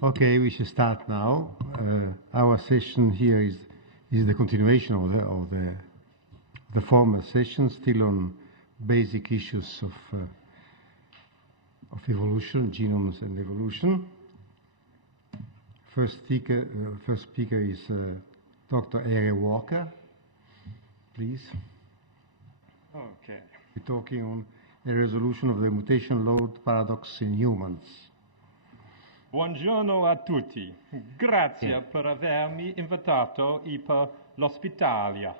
Okay, we should start now. Our session here is the continuation of the former session, still on basic issues of evolution, genomes and evolution. First speaker is Dr. Eyre-Walker. Please. Okay. We're talking on the resolution of the mutation load paradox in humans. Buongiorno a tutti. Grazie per avermi invitato e per l'ospitalità.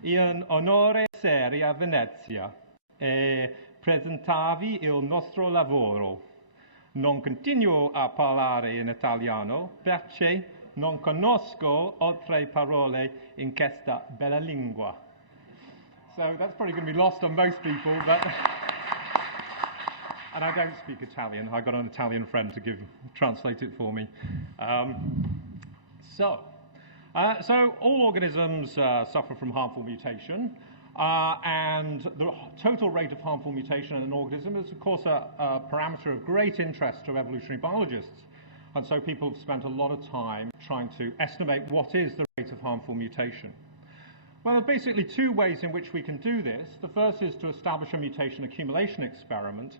È un onore essere a Venezia e presentarvi il nostro lavoro. Non continuo a parlare in italiano perché non conosco altre parole in questa bella lingua. So that's probably going to be lost on most people, but and I don't speak Italian. I got an Italian friend to translate it for me. So all organisms suffer from harmful mutation, and the total rate of harmful mutation in an organism is, of course, a parameter of great interest to evolutionary biologists. And so people have spent a lot of time trying to estimate what is the rate of harmful mutation. Well, there are basically two ways in which we can do this. The first is to establish a mutation accumulation experiment,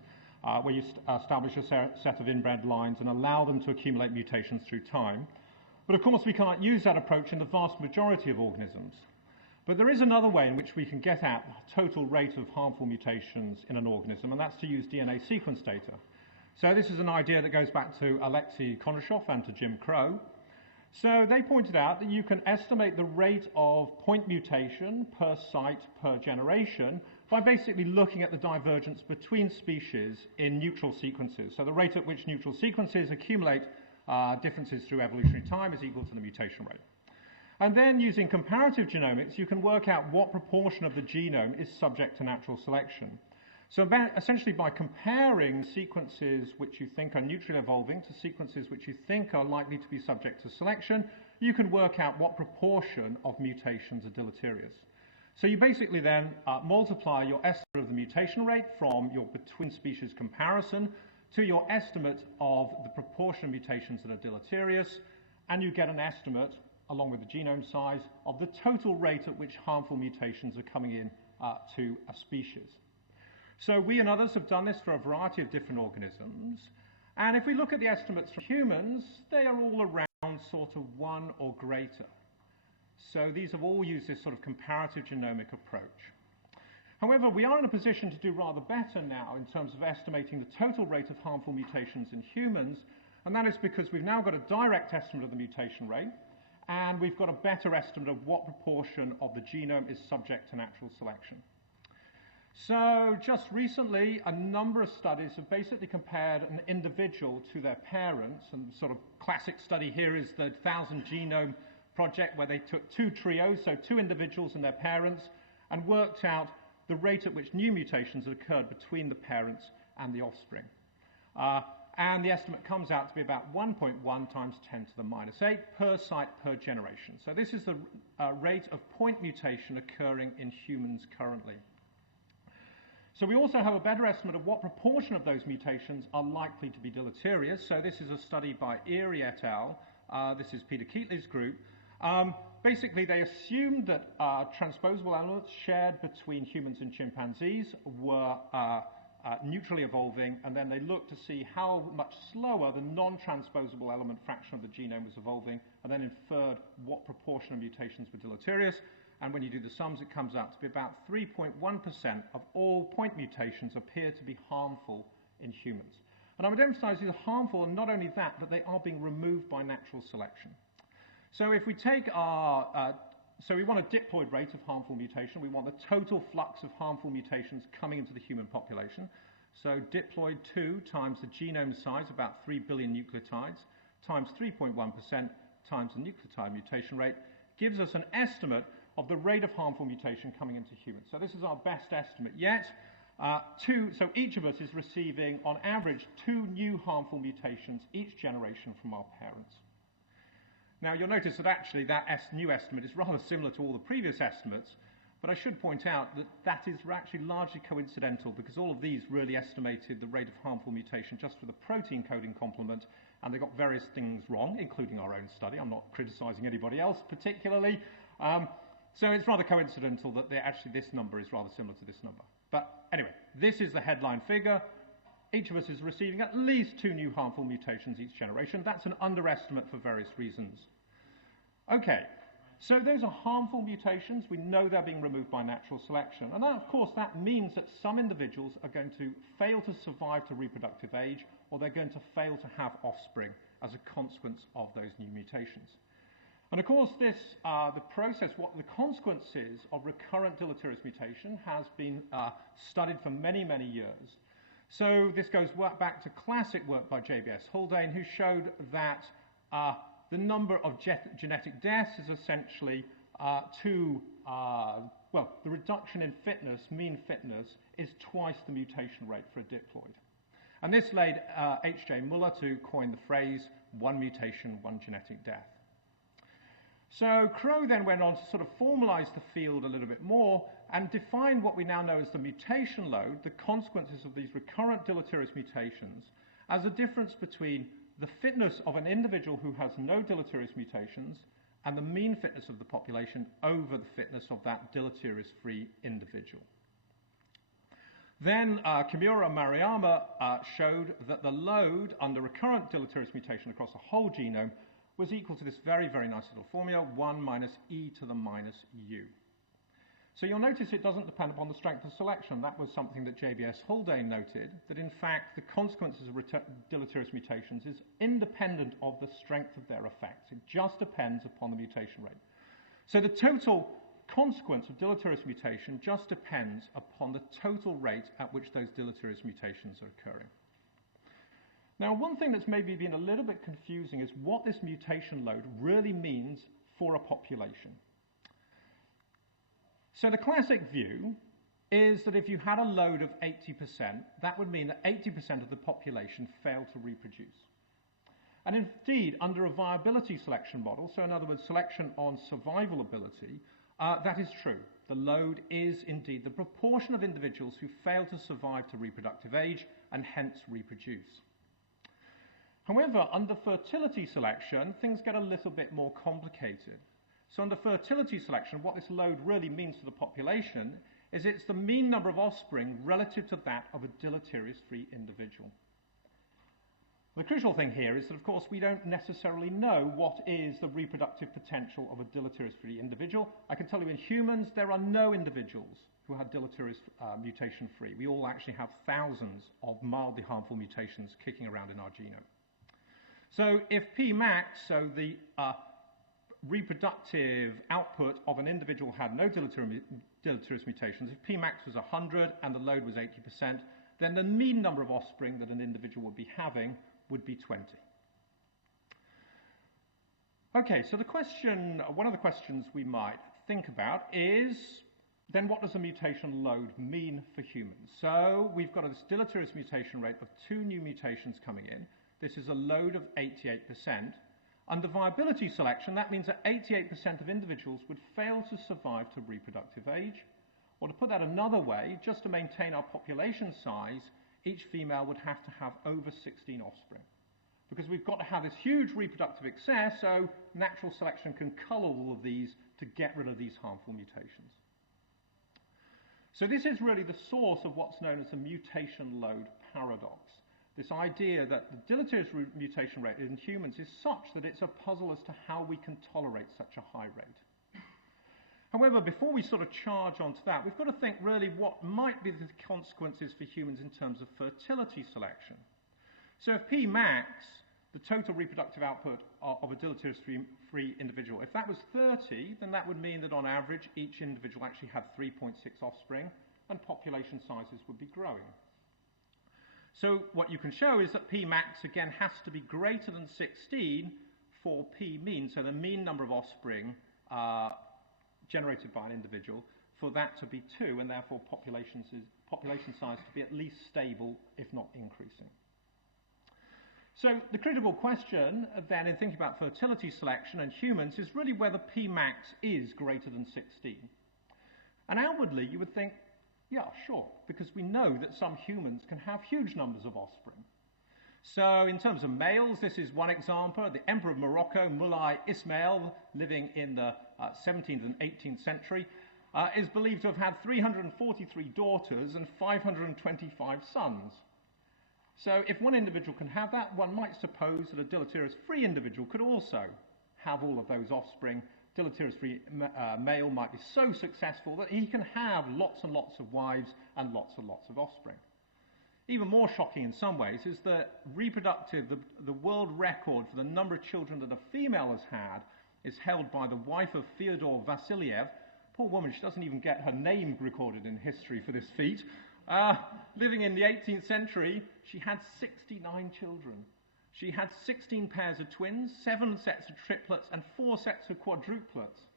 where you establish a set of inbred lines and allow them to accumulate mutations through time. But of course we can't use that approach in the vast majority of organisms. But there is another way in which we can get at the total rate of harmful mutations in an organism, and that's to use DNA sequence data. So this is an idea that goes back to Alexei Kondrashov and to Jim Crow. So they pointed out that you can estimate the rate of point mutation per site per generation by basically looking at the divergence between species in neutral sequences. So the rate at which neutral sequences accumulate differences through evolutionary time is equal to the mutation rate. And then using comparative genomics, you can work out what proportion of the genome is subject to natural selection. So essentially by comparing sequences which you think are neutrally evolving to sequences which you think are likely to be subject to selection, you can work out what proportion of mutations are deleterious. So you basically then multiply your estimate of the mutation rate from your between species comparison to your estimate of the proportion of mutations that are deleterious, and you get an estimate, along with the genome size, of the total rate at which harmful mutations are coming in to a species. So we and others have done this for a variety of different organisms, and if we look at the estimates from humans, they are all around sort of 1 or greater. So these have all used this sort of comparative genomic approach. However, we are in a position to do rather better now in terms of estimating the total rate of harmful mutations in humans, and that is because we've now got a direct estimate of the mutation rate, and we've got a better estimate of what proportion of the genome is subject to natural selection. So just recently, a number of studies have basically compared an individual to their parents, and the sort of classic study here is the 1,000 Genome Project, where they took two trios, so two individuals and their parents, and worked out the rate at which new mutations had occurred between the parents and the offspring. And the estimate comes out to be about 1.1 times 10 to the minus 8 per site per generation. So this is the rate of point mutation occurring in humans currently. So we also have a better estimate of what proportion of those mutations are likely to be deleterious. So this is a study by Eyre et al. This is Peter Keatley's group. Basically, they assumed that transposable elements shared between humans and chimpanzees were neutrally evolving, and then they looked to see how much slower the non-transposable element fraction of the genome was evolving, and then inferred what proportion of mutations were deleterious. And when you do the sums, it comes out to be about 3.1% of all point mutations appear to be harmful in humans. And I would emphasize these are harmful, and not only that, but they are being removed by natural selection. So if we take our, so we want a diploid rate of harmful mutation. We want the total flux of harmful mutations coming into the human population. So diploid 2 times the genome size, about 3 billion nucleotides, times 3.1% times the nucleotide mutation rate, gives us an estimate of the rate of harmful mutation coming into humans. So this is our best estimate yet. So each of us is receiving, on average, 2 new harmful mutations each generation from our parents. Now you'll notice that actually that new estimate is rather similar to all the previous estimates, But I should point out that that is actually largely coincidental, because all of these really estimated the rate of harmful mutation just for the protein coding complement, and they got various things wrong, including our own study. I'm not criticizing anybody else particularly. So it's rather coincidental that actually this number is rather similar to this number. But anyway, this is the headline figure. Each of us is receiving at least 2 new harmful mutations each generation. That's an underestimate for various reasons. Okay, so those are harmful mutations. We know they're being removed by natural selection. And that, of course, that means that some individuals are going to fail to survive to reproductive age, or they're going to fail to have offspring as a consequence of those new mutations. And of course, this, the process, what the consequences of recurrent deleterious mutation has been studied for many, many years. So this goes back to classic work by J.B.S. Haldane, who showed that the number of genetic deaths is essentially well, the reduction in fitness, mean fitness, is twice the mutation rate for a diploid. And this led H.J. Muller to coin the phrase, 1 mutation, 1 genetic death. So Crowe then went on to sort of formalize the field a little bit more and define what we now know as the mutation load, the consequences of these recurrent deleterious mutations, as a difference between the fitness of an individual who has no deleterious mutations and the mean fitness of the population over the fitness of that deleterious-free individual. Then Kimura and Maruyama showed that the load under recurrent deleterious mutation across the whole genome was equal to this very, very nice little formula, 1 minus e to the minus u. So you'll notice it doesn't depend upon the strength of selection. That was something that J.B.S. Haldane noted, that in fact the consequences of deleterious mutations is independent of the strength of their effects. It just depends upon the mutation rate. So the total consequence of deleterious mutation just depends upon the total rate at which those deleterious mutations are occurring. Now, one thing that's maybe been a little bit confusing is what this mutation load really means for a population. So the classic view is that if you had a load of 80%, that would mean that 80% of the population failed to reproduce. And indeed, under a viability selection model, so in other words, selection on survival ability, that is true. The load is indeed the proportion of individuals who fail to survive to reproductive age and hence reproduce. However, under fertility selection, things get a little bit more complicated. So under fertility selection, what this load really means to the population is it's the mean number of offspring relative to that of a deleterious-free individual. The crucial thing here is that, of course, we don't necessarily know what is the reproductive potential of a deleterious-free individual. I can tell you in humans, there are no individuals who have deleterious mutation-free. We all actually have thousands of mildly harmful mutations kicking around in our genome. So if P max, so the reproductive output of an individual had no deleterious mutations, if P max was 100 and the load was 80%, then the mean number of offspring that an individual would be having would be 20. Okay, so one of the questions we might think about is, then what does a mutation load mean for humans? So we've got this deleterious mutation rate of 2 new mutations coming in. This is a load of 88%. Under viability selection, that means that 88% of individuals would fail to survive to reproductive age. Or to put that another way, just to maintain our population size, each female would have to have over 16 offspring. Because we've got to have this huge reproductive excess, so natural selection can cull all of these to get rid of these harmful mutations. So this is really the source of what's known as the mutation load paradox. This idea that the deleterious mutation rate in humans is such that it's a puzzle as to how we can tolerate such a high rate. However, before we sort of charge onto that, we've got to think really what might be the consequences for humans in terms of fertility selection. So if P max, the total reproductive output of a deleterious-free individual, if that was 30, then that would mean that on average each individual actually had 3.6 offspring and population sizes would be growing. So what you can show is that P max again has to be greater than 16 for P mean, so the mean number of offspring generated by an individual, for that to be 2 and therefore population size to be at least stable, if not increasing. So the critical question then in thinking about fertility selection in humans is really whether P max is greater than 16. And outwardly, you would think, yeah, sure, because we know that some humans can have huge numbers of offspring. So in terms of males, this is one example. The Emperor of Morocco, Moulay Ismail, living in the 17th and 18th century, is believed to have had 343 daughters and 525 sons. So if one individual can have that, one might suppose that a deleterious free individual could also have all of those offspring. Deleterious free male might be so successful that he can have lots and lots of wives and lots of offspring. Even more shocking in some ways is that reproductive, the world record for the number of children that a female has had is held by the wife of Fyodor Vasilyev. Poor woman, she doesn't even get her name recorded in history for this feat. Living in the 18th century, she had 69 children. She had 16 pairs of twins, 7 sets of triplets, and 4 sets of quadruplets.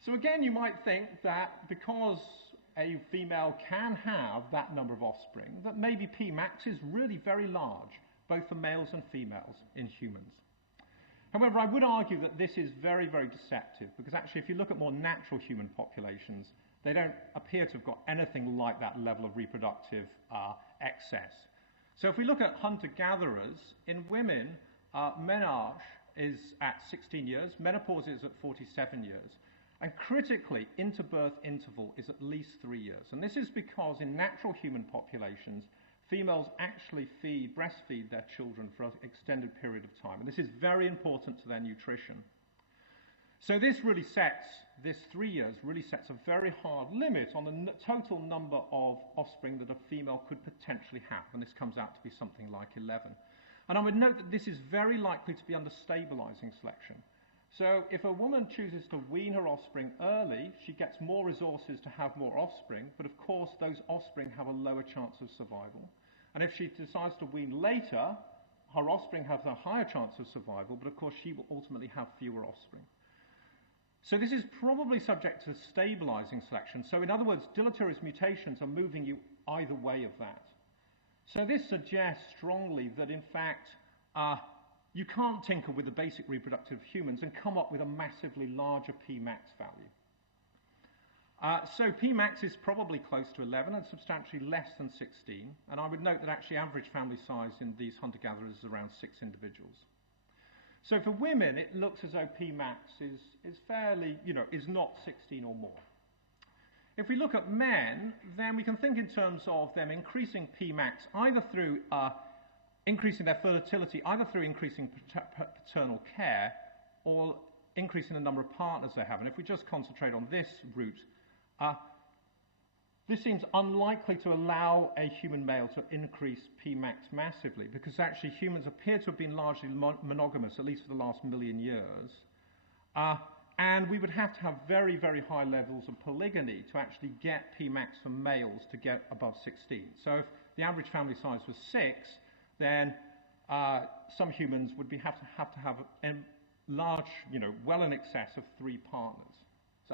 So again, you might think that because a female can have that number of offspring, that maybe Pmax is really very large, both for males and females in humans. However, I would argue that this is very, very deceptive, because actually if you look at more natural human populations, they don't appear to have got anything like that level of reproductive excess. So if we look at hunter-gatherers, in women, menarche is at 16 years, menopause is at 47 years, and critically, interbirth interval is at least 3 years. And this is because in natural human populations, females actually breastfeed their children for an extended period of time. And this is very important to their nutrition. So this 3 years really sets a very hard limit on the total number of offspring that a female could potentially have. And this comes out to be something like 11. And I would note that this is very likely to be under stabilizing selection. So if a woman chooses to wean her offspring early, she gets more resources to have more offspring, but of course those offspring have a lower chance of survival. And if she decides to wean later, her offspring has a higher chance of survival, but of course she will ultimately have fewer offspring. So this is probably subject to stabilizing selection. So in other words, deleterious mutations are moving you either way of that. So this suggests strongly that in fact, you can't tinker with the basic reproductive humans and come up with a massively larger Pmax value. So Pmax is probably close to 11 and substantially less than 16. And I would note that actually average family size in these hunter-gatherers is around 6 individuals. So for women, it looks as though Pmax is fairly, is not 16 or more. If we look at men, then we can think in terms of them increasing Pmax either through increasing their fertility, either through increasing paternal care or increasing the number of partners they have. And if we just concentrate on this route, this seems unlikely to allow a human male to increase Pmax massively, because actually humans appear to have been largely monogamous, at least for the last million years. And we would have to have very, very high levels of phylogeny to actually get Pmax for males to get above 16. So if the average family size was 6, then some humans would have to have a large, well in excess of 3 partners.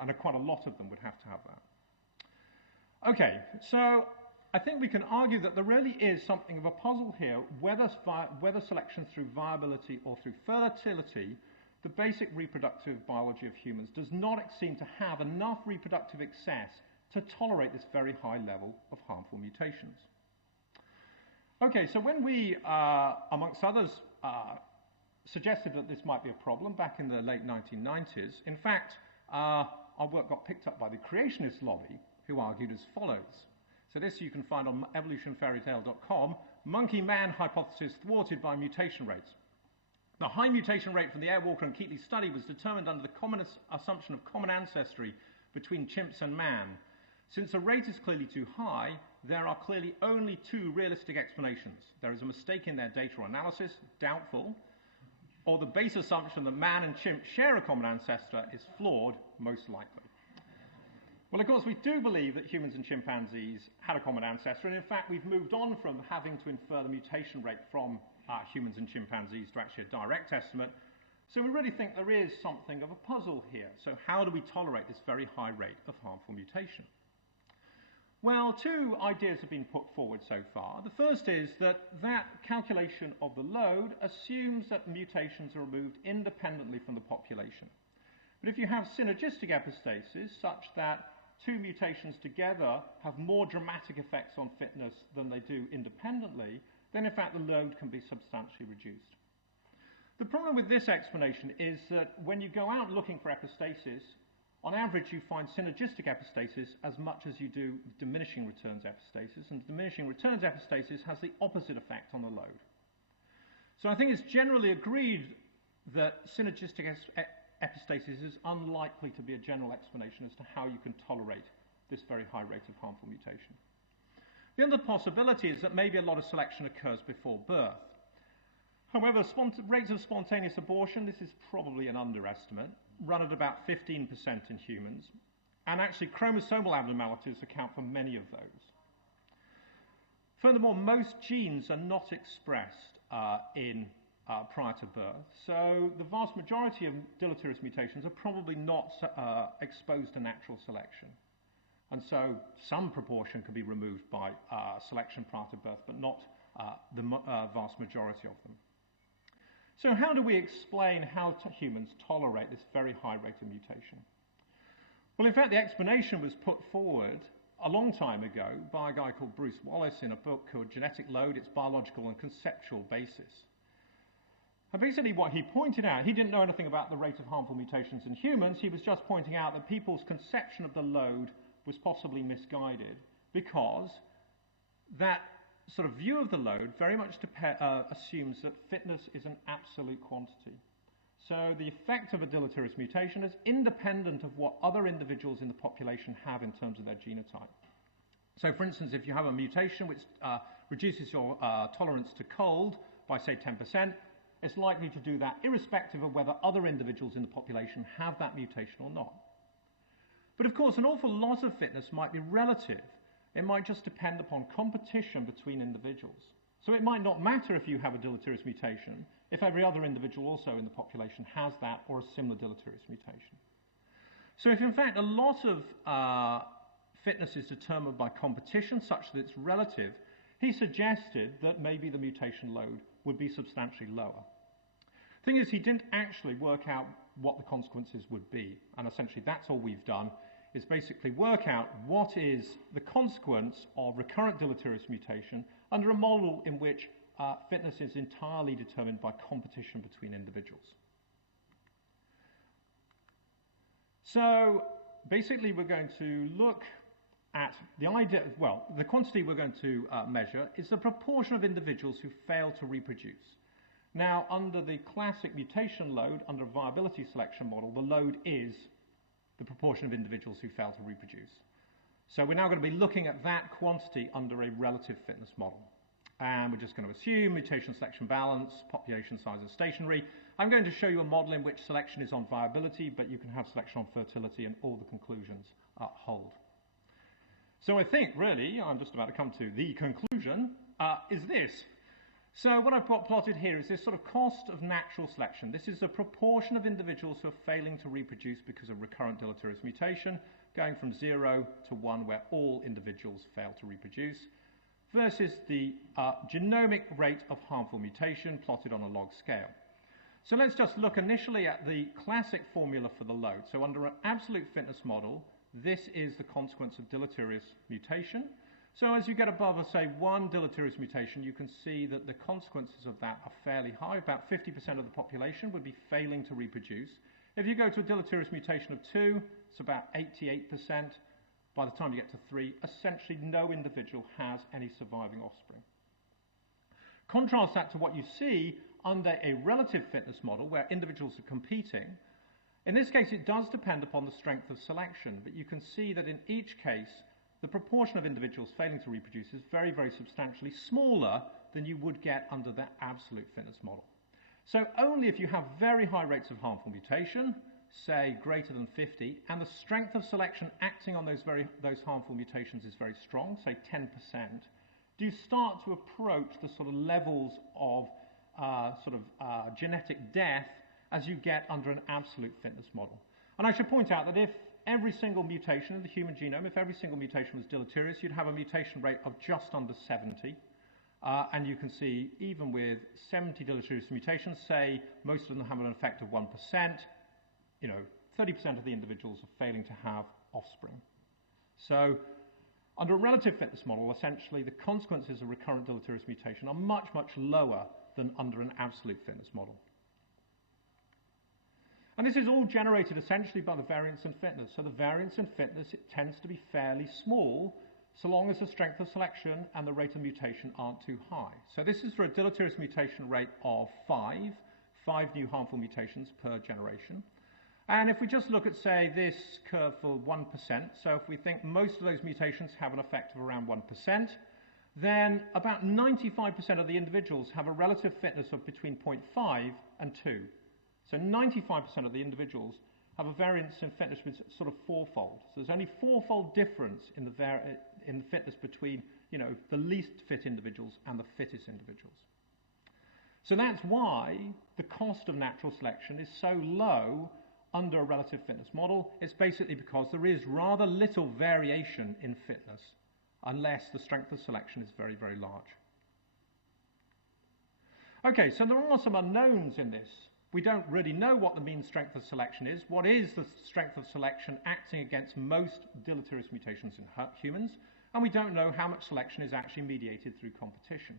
And quite a lot of them would have to have that. Okay, so I think we can argue that there really is something of a puzzle here, whether selection through viability or through fertility, the basic reproductive biology of humans does not seem to have enough reproductive excess to tolerate this very high level of harmful mutations. Okay, so when we, amongst others, suggested that this might be a problem back in the late 1990s, in fact, our work got picked up by the creationist lobby, who argued as follows. So this you can find on evolutionfairytale.com, monkey-man hypothesis thwarted by mutation rates. The high mutation rate from the Eyre-Walker and Keatley study was determined under the common assumption of common ancestry between chimps and man. Since the rate is clearly too high, there are clearly only 2 realistic explanations. There is a mistake in their data or analysis, doubtful, or the base assumption that man and chimp share a common ancestor is flawed, most likely. Well, of course, we do believe that humans and chimpanzees had a common ancestor, and in fact, we've moved on from having to infer the mutation rate from humans and chimpanzees to actually a direct estimate. So we really think there is something of a puzzle here. So how do we tolerate this very high rate of harmful mutation? Well, 2 ideas have been put forward so far. The first is that calculation of the load assumes that mutations are removed independently from the population. But if you have synergistic epistasis, such that two mutations together have more dramatic effects on fitness than they do independently, then in fact the load can be substantially reduced. The problem with this explanation is that when you go out looking for epistasis, on average you find synergistic epistasis as much as you do diminishing returns epistasis, and diminishing returns epistasis has the opposite effect on the load. So I think it's generally agreed that synergistic epistasis is unlikely to be a general explanation as to how you can tolerate this very high rate of harmful mutation. The other possibility is that maybe a lot of selection occurs before birth. However, rates of spontaneous abortion, this is probably an underestimate, run at about 15% in humans, and actually chromosomal abnormalities account for many of those. Furthermore, most genes are not expressed prior to birth, so the vast majority of deleterious mutations are probably not exposed to natural selection. And so some proportion can be removed by selection prior to birth, but not the vast majority of them. So how do we explain how humans tolerate this very high rate of mutation? Well, in fact, the explanation was put forward a long time ago by a guy called Bruce Wallace in a book called Genetic Load, Its Biological and Conceptual Basis. And basically what he pointed out, he didn't know anything about the rate of harmful mutations in humans, he was just pointing out that people's conception of the load was possibly misguided because that sort of view of the load very much assumes that fitness is an absolute quantity. So the effect of a deleterious mutation is independent of what other individuals in the population have in terms of their genotype. So for instance, if you have a mutation which reduces your tolerance to cold by say 10%, it's likely to do that irrespective of whether other individuals in the population have that mutation or not. But of course, an awful lot of fitness might be relative. It might just depend upon competition between individuals. So it might not matter if you have a deleterious mutation if every other individual also in the population has that or a similar deleterious mutation. So if in fact a lot of fitness is determined by competition such that it's relative, he suggested that maybe the mutation load would be substantially lower. The thing is, he didn't actually work out what the consequences would be, and essentially that's all we've done, is basically work out what is the consequence of recurrent deleterious mutation under a model in which fitness is entirely determined by competition between individuals. So basically we're going to look at the idea, well, the quantity we're going to measure is the proportion of individuals who fail to reproduce. Now, under the classic mutation load, under a viability selection model, the load is the proportion of individuals who fail to reproduce. So we're now going to be looking at that quantity under a relative fitness model. And we're just going to assume mutation selection balance, population size is stationary. I'm going to show you a model in which selection is on viability, but you can have selection on fertility, and all the conclusions hold. So I think, really, I'm just about to come to the conclusion, is this. So what I've got plotted here is this sort of cost of natural selection. This is the proportion of individuals who are failing to reproduce because of recurrent deleterious mutation, going from 0 to 1, where all individuals fail to reproduce, versus the genomic rate of harmful mutation plotted on a log scale. So let's just look initially at the classic formula for the load. So under an absolute fitness model, this is the consequence of deleterious mutation. So as you get above, say, 1 deleterious mutation, you can see that the consequences of that are fairly high. About 50% of the population would be failing to reproduce. If you go to a deleterious mutation of 2, it's about 88%. By the time you get to 3, essentially no individual has any surviving offspring. Contrast that to what you see under a relative fitness model where individuals are competing. In this case, it does depend upon the strength of selection, but you can see that in each case, the proportion of individuals failing to reproduce is very, very substantially smaller than you would get under the absolute fitness model. So only if you have very high rates of harmful mutation, say greater than 50, and the strength of selection acting on those harmful mutations is very strong, say 10%, do you start to approach the sort of levels of genetic death as you get under an absolute fitness model. And I should point out that if every single mutation in the human genome, if every single mutation was deleterious, you'd have a mutation rate of just under 70. And you can see even with 70 deleterious mutations, say most of them have an effect of 1%, 30% of the individuals are failing to have offspring. So under a relative fitness model, essentially the consequences of recurrent deleterious mutation are much, much lower than under an absolute fitness model. And this is all generated essentially by the variance in fitness. So the variance in fitness, it tends to be fairly small, so long as the strength of selection and the rate of mutation aren't too high. So this is for a deleterious mutation rate of 5 new harmful mutations per generation. And if we just look at, say, this curve for 1%, so if we think most of those mutations have an effect of around 1%, then about 95% of the individuals have a relative fitness of between 0.5 and 2. So 95% of the individuals have a variance in fitness which is sort of fourfold. So there's only fourfold difference in the fitness between, the least fit individuals and the fittest individuals. So that's why the cost of natural selection is so low under a relative fitness model. It's basically because there is rather little variation in fitness unless the strength of selection is very, very large. Okay, so there are some unknowns in this. We don't really know what the mean strength of selection is. What is the strength of selection acting against most deleterious mutations in humans? And we don't know how much selection is actually mediated through competition.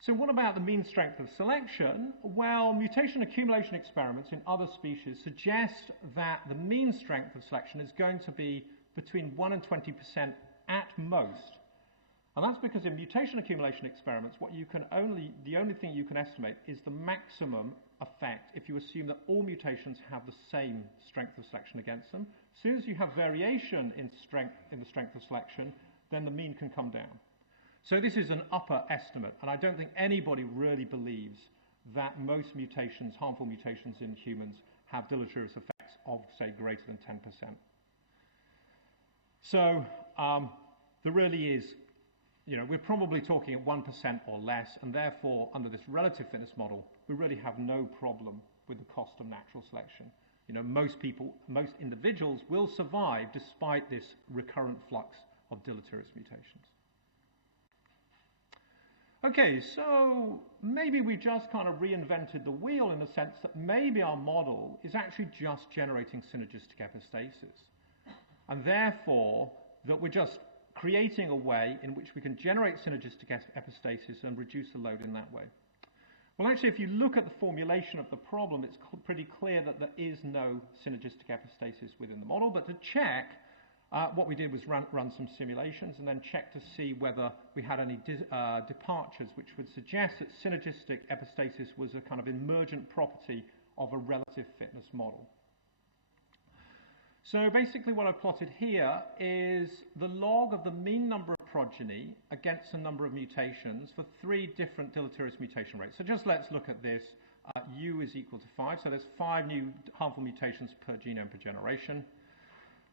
So what about the mean strength of selection? Well, mutation accumulation experiments in other species suggest that the mean strength of selection is going to be between 1 and 20% at most. And that's because in mutation accumulation experiments, the only thing you can estimate is the maximum effect if you assume that all mutations have the same strength of selection against them. As soon as you have variation in the strength of selection, then the mean can come down. So this is an upper estimate, and I don't think anybody really believes that most mutations, harmful mutations in humans, have deleterious effects of, say, greater than 10%. So there really is, we're probably talking at 1% or less, and therefore, under this relative fitness model, we really have no problem with the cost of natural selection. Most individuals will survive despite this recurrent flux of deleterious mutations. Okay, so maybe we just kind of reinvented the wheel in the sense that maybe our model is actually just generating synergistic epistasis. And therefore, that we're just creating a way in which we can generate synergistic epistasis and reduce the load in that way. Well, actually, if you look at the formulation of the problem, it's pretty clear that there is no synergistic epistasis within the model. But to check, what we did was run some simulations and then check to see whether we had any departures which would suggest that synergistic epistasis was a kind of emergent property of a relative fitness model. So basically what I've plotted here is the log of the mean number of progeny against the number of mutations for 3 different deleterious mutation rates. So just let's look at this. U is equal to 5, so there's 5 new harmful mutations per genome per generation.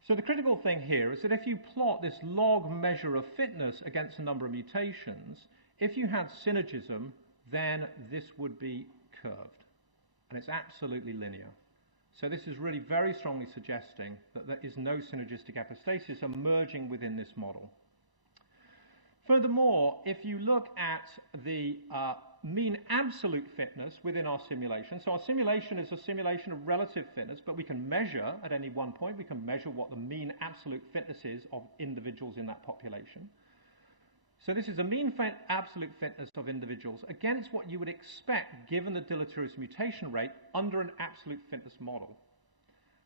So the critical thing here is that if you plot this log measure of fitness against the number of mutations, if you had synergism, then this would be curved. And it's absolutely linear. So this is really very strongly suggesting that there is no synergistic epistasis emerging within this model. Furthermore, if you look at the mean absolute fitness within our simulation, so our simulation is a simulation of relative fitness, but we can measure at any one point, we can measure what the mean absolute fitness is of individuals in that population. So this is a mean absolute fitness of individuals against what you would expect given the deleterious mutation rate under an absolute fitness model.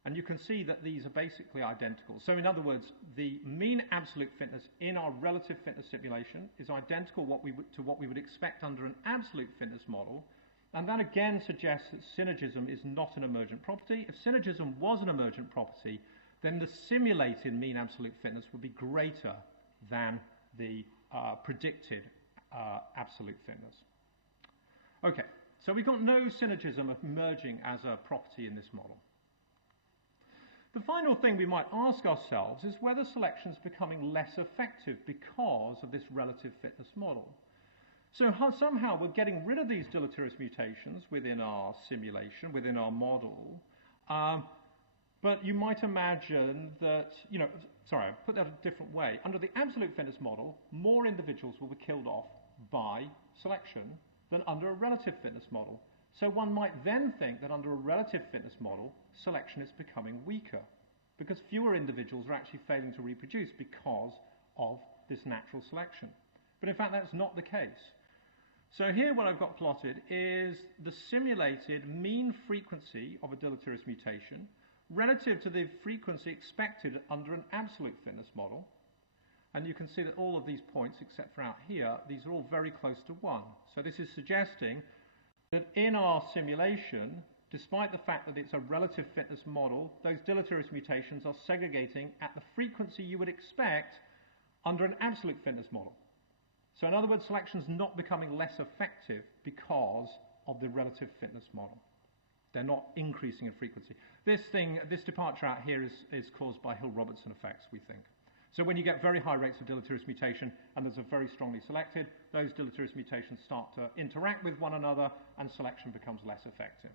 And you can see that these are basically identical. So in other words, the mean absolute fitness in our relative fitness simulation is identical to what we would expect under an absolute fitness model. And that again suggests that synergism is not an emergent property. If synergism was an emergent property, then the simulated mean absolute fitness would be greater than the predicted absolute fitness. Okay, so we've got no synergism emerging as a property in this model. The final thing we might ask ourselves is whether selection is becoming less effective because of this relative fitness model. So somehow we're getting rid of these deleterious mutations within our simulation, within our model, but you might imagine that, sorry, I'll put that a different way. Under the absolute fitness model, more individuals will be killed off by selection than under a relative fitness model. So one might then think that under a relative fitness model, selection is becoming weaker because fewer individuals are actually failing to reproduce because of this natural selection. But in fact, that's not the case. So here what I've got plotted is the simulated mean frequency of a deleterious mutation relative to the frequency expected under an absolute fitness model. And you can see that all of these points, except for out here, these are all very close to 1. So this is suggesting that in our simulation, despite the fact that it's a relative fitness model, those deleterious mutations are segregating at the frequency you would expect under an absolute fitness model. So in other words, selection is not becoming less effective because of the relative fitness model. They're not increasing in frequency. This departure out here is caused by Hill-Robertson effects, we think. So when you get very high rates of deleterious mutation and those are very strongly selected, those deleterious mutations start to interact with one another and selection becomes less effective.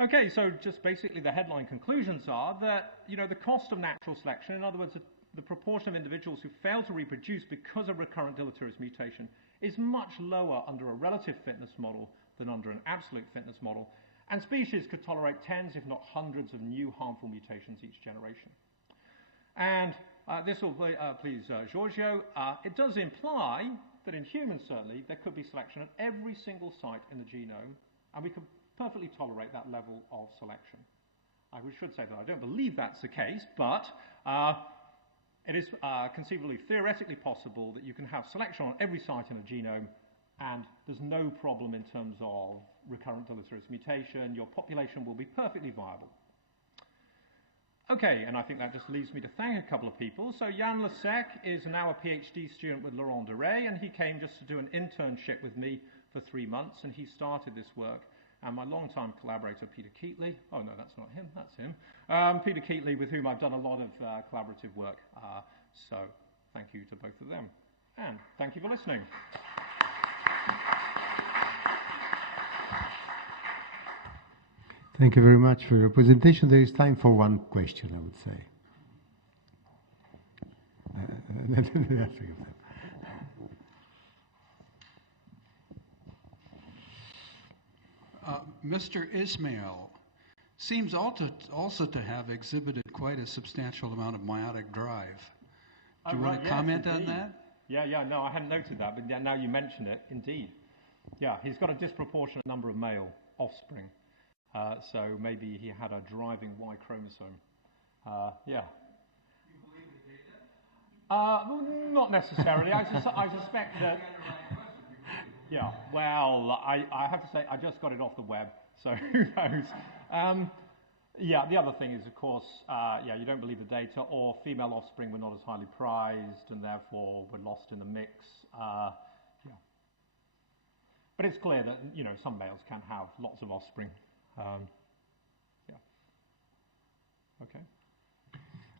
Okay, so just basically the headline conclusions are that, the cost of natural selection, in other words, the proportion of individuals who fail to reproduce because of recurrent deleterious mutation is much lower under a relative fitness model than under an absolute fitness model, and species could tolerate tens, if not hundreds, of new harmful mutations each generation. And this will please Giorgio. It does imply that in humans, certainly, there could be selection at every single site in the genome, and we could perfectly tolerate that level of selection. I should say that I don't believe that's the case, but it is conceivably theoretically possible that you can have selection on every site in a genome and there's no problem in terms of recurrent deleterious mutation. Your population will be perfectly viable. Okay, and I think that just leaves me to thank a couple of people. So Jan Lasek is now a PhD student with Laurent Duray, and he came just to do an internship with me for 3 months, and he started this work. And my longtime collaborator, Peter Keatley, oh no, that's not him, that's him. Peter Keatley, with whom I've done a lot of collaborative work. So thank you to both of them. And thank you for listening. Thank you very much for your presentation. There is time for one question, I would say. Mr. Ismail seems also to have exhibited quite a substantial amount of meiotic drive. Do you want to comment on that? Yeah, no, I hadn't noted that, but now you mention it, indeed. Yeah, he's got a disproportionate number of male offspring. So maybe he had a driving Y chromosome. Yeah. You believe the data? Not necessarily. I suspect that... Yeah, well, I have to say, I just got it off the web, so who knows? Yeah, the other thing is, of course, you don't believe the data, or female offspring were not as highly prized, and therefore were lost in the mix. Yeah. But it's clear that, some males can have lots of offspring. Yeah. Okay.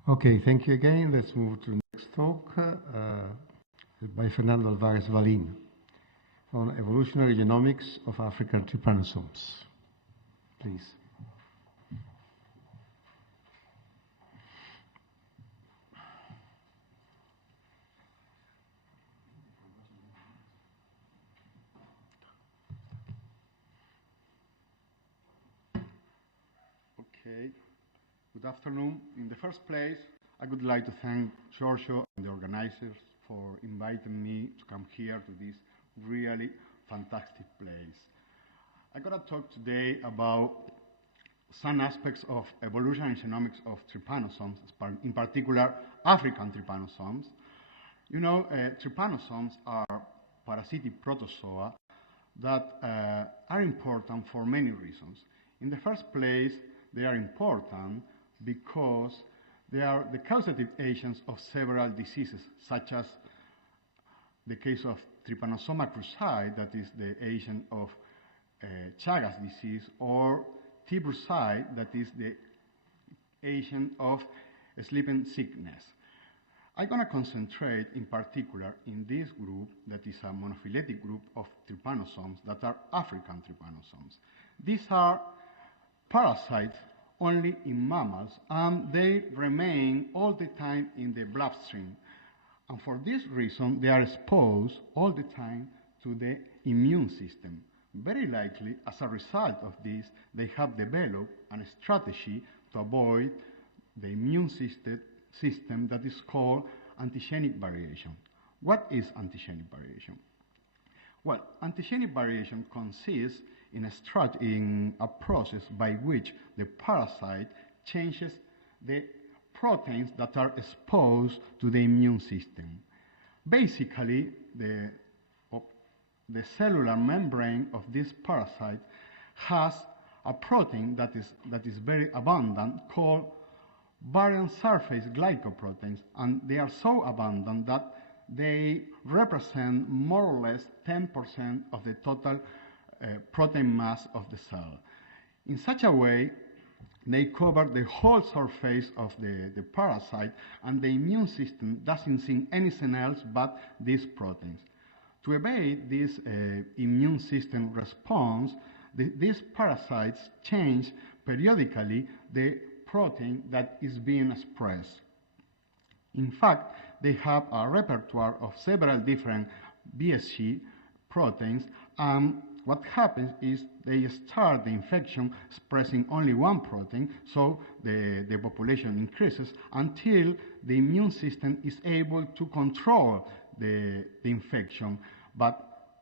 Okay, thank you again. Let's move to the next talk by Fernando Alvarez-Valìn on evolutionary genomics of African trypanosomes. Please. Okay, good afternoon. In the first place, I would like to thank Giorgio and the organizers for inviting me to come here to this really fantastic place. I'm going to talk today about some aspects of evolutionary genomics of trypanosomes, in particular African trypanosomes. Trypanosomes are parasitic protozoa that are important for many reasons. In the first place, they are important because they are the causative agents of several diseases, such as the case of Trypanosoma cruzi, that is the agent of Chagas disease, or T. brucei, that is the agent of sleeping sickness. I'm going to concentrate in particular in this group that is a monophyletic group of trypanosomes that are African trypanosomes. These are parasites only in mammals, and they remain all the time in the bloodstream. And for this reason, they are exposed all the time to the immune system. Very likely, as a result of this, they have developed a strategy to avoid the immune system that is called antigenic variation. What is antigenic variation? Well, antigenic variation consists in a process by which the parasite changes the proteins that are exposed to the immune system. Basically, the cellular membrane of this parasite has a protein that is very abundant called variant surface glycoproteins, and they are so abundant that they represent more or less 10% of the total protein mass of the cell. In such a way, they cover the whole surface of the parasite, and the immune system doesn't see anything else but these proteins. To evade this immune system response, these parasites change periodically the protein that is being expressed. In fact, they have a repertoire of several different BSG proteins, and what happens is they start the infection expressing only one protein, so the population increases until the immune system is able to control the infection. But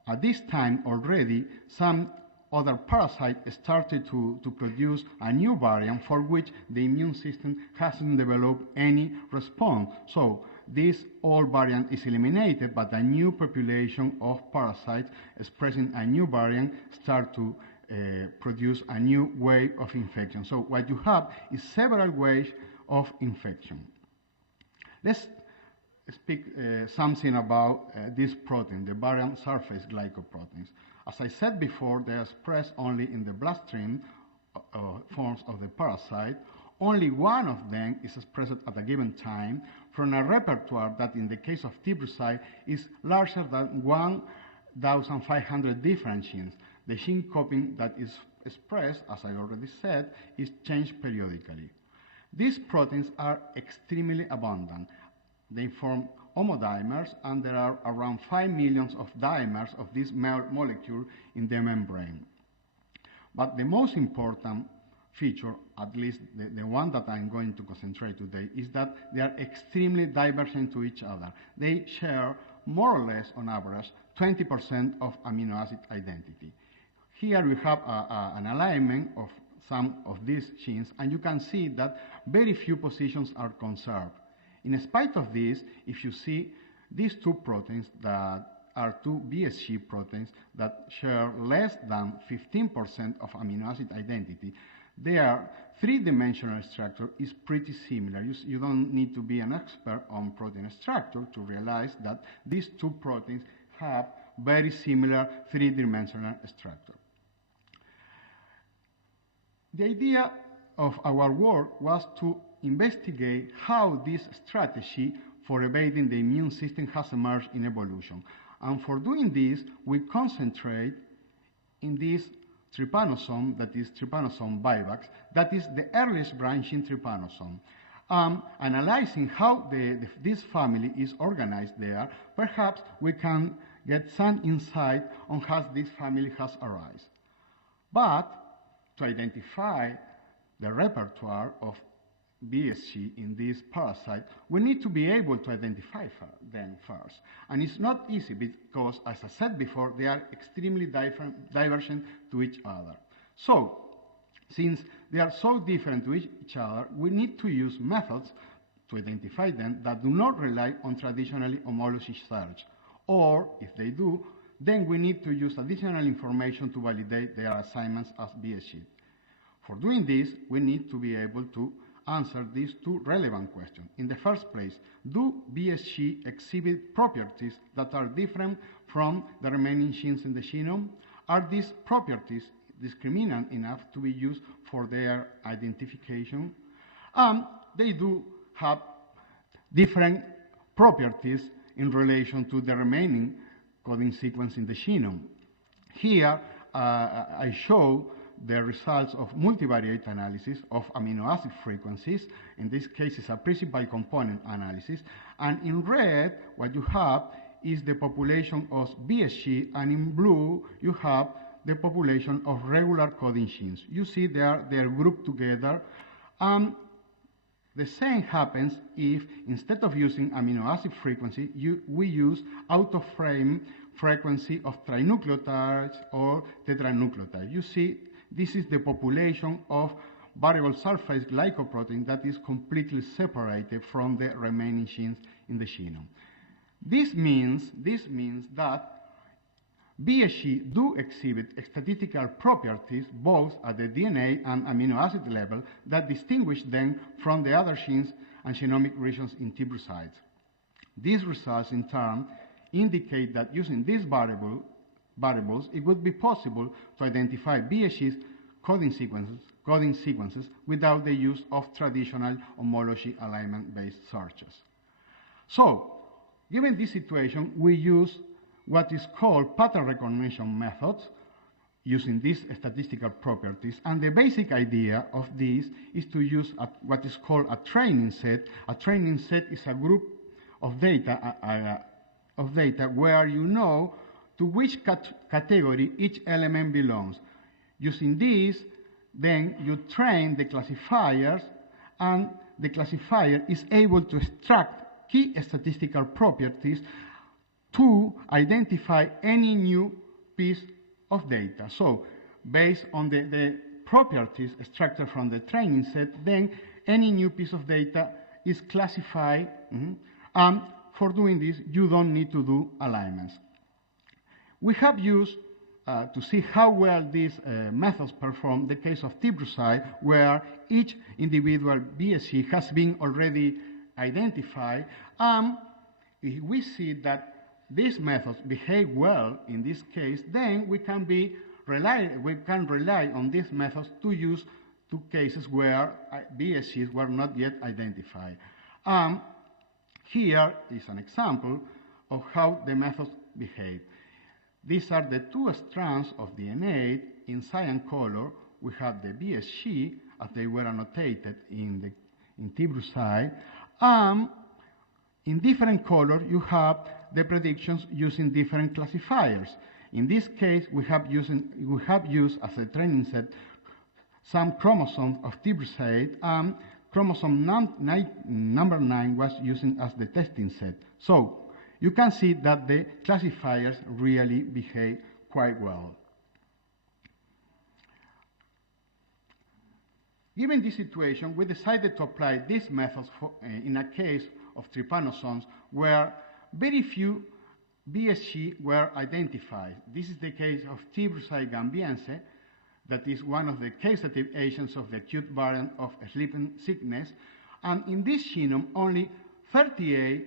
at this time already, some other parasite started to produce a new variant for which the immune system hasn't developed any response. So this old variant is eliminated, but a new population of parasites expressing a new variant start to produce a new way of infection. So what you have is several ways of infection. Let's speak something about this protein, the variant surface glycoproteins. As I said before, they are expressed only in the bloodstream forms of the parasite. Only one of them is expressed at a given time from a repertoire that in the case of T-brucei is larger than 1,500 different genes. The gene copy that is expressed, as I already said, is changed periodically. These proteins are extremely abundant. They form homodimers, and there are around 5 million of dimers of this molecule in the membrane. But the most important feature, at least the one that I'm going to concentrate today, is that they are extremely divergent to each other. They share more or less, on average, 20% of amino acid identity. Here we have an alignment of some of these genes, and you can see that very few positions are conserved. In spite of this, if you see these two proteins that are two BSG proteins that share less than 15% of amino acid identity, their three-dimensional structure is pretty similar. You don't need to be an expert on protein structure to realize that these two proteins have very similar three-dimensional structure. The idea of our work was to investigate how this strategy for evading the immune system has emerged in evolution. And for doing this, we concentrate in this trypanosome, that is trypanosome vivax, that is the earliest branching trypanosome. Analyzing how this family is organized there, perhaps we can get some insight on how this family has arisen. But to identify the repertoire of BSG in this parasite, we need to be able to identify them first. And it's not easy because, as I said before, they are extremely divergent to each other. So, since they are so different to each other, we need to use methods to identify them that do not rely on traditionally homology search. Or, if they do, then we need to use additional information to validate their assignments as BSG. For doing this, we need to be able to answer these two relevant questions. In the first place, do BSG exhibit properties that are different from the remaining genes in the genome? Are these properties discriminant enough to be used for their identification? They do have different properties in relation to the remaining coding sequence in the genome. Here, I show the results of multivariate analysis of amino acid frequencies. In this case, it's a principal component analysis. And in red, what you have is the population of BSG, and in blue, you have the population of regular coding genes. You see they are grouped together, The same happens if, instead of using amino acid frequency, we use out-of-frame frequency of trinucleotides or tetranucleotides. You see, this is the population of variable surface glycoprotein that is completely separated from the remaining genes in the genome. This means that BSG do exhibit statistical properties both at the DNA and amino acid level that distinguish them from the other genes and genomic regions in tibrucides. These results, in turn, indicate that using these variables, it would be possible to identify BSG's coding sequences without the use of traditional homology alignment-based searches. So, given this situation, we use what is called pattern recognition methods using these statistical properties. And the basic idea of this is to use what is called a training set. A training set is a group of data, where you know to which category each element belongs. Using this, then you train the classifiers, and the classifier is able to extract key statistical properties to identify any new piece of data. So, based on the properties extracted from the training set, then any new piece of data is classified. For doing this, you don't need to do alignments. We have used, to see how well these methods perform, the case of tibrucide, where each individual BSG has been already identified. If we see that these methods behave well in this case, then we can rely on these methods to use two cases where BSGs were not yet identified. Here is an example of how the methods behave. These are the two strands of DNA. In cyan color, we have the BSG, as they were annotated in tibrucide. In different colors, you have the predictions using different classifiers. In this case, we have used as a training set some chromosomes of tibrucide, and chromosome number 9 was using as the testing set. So you can see that the classifiers really behave quite well. Given this situation, we decided to apply these methods in a case of trypanosomes where very few BSG were identified. This is the case of tibrucide gambiense, that is one of the causative agents of the acute variant of sleeping sickness. And in this genome, only 38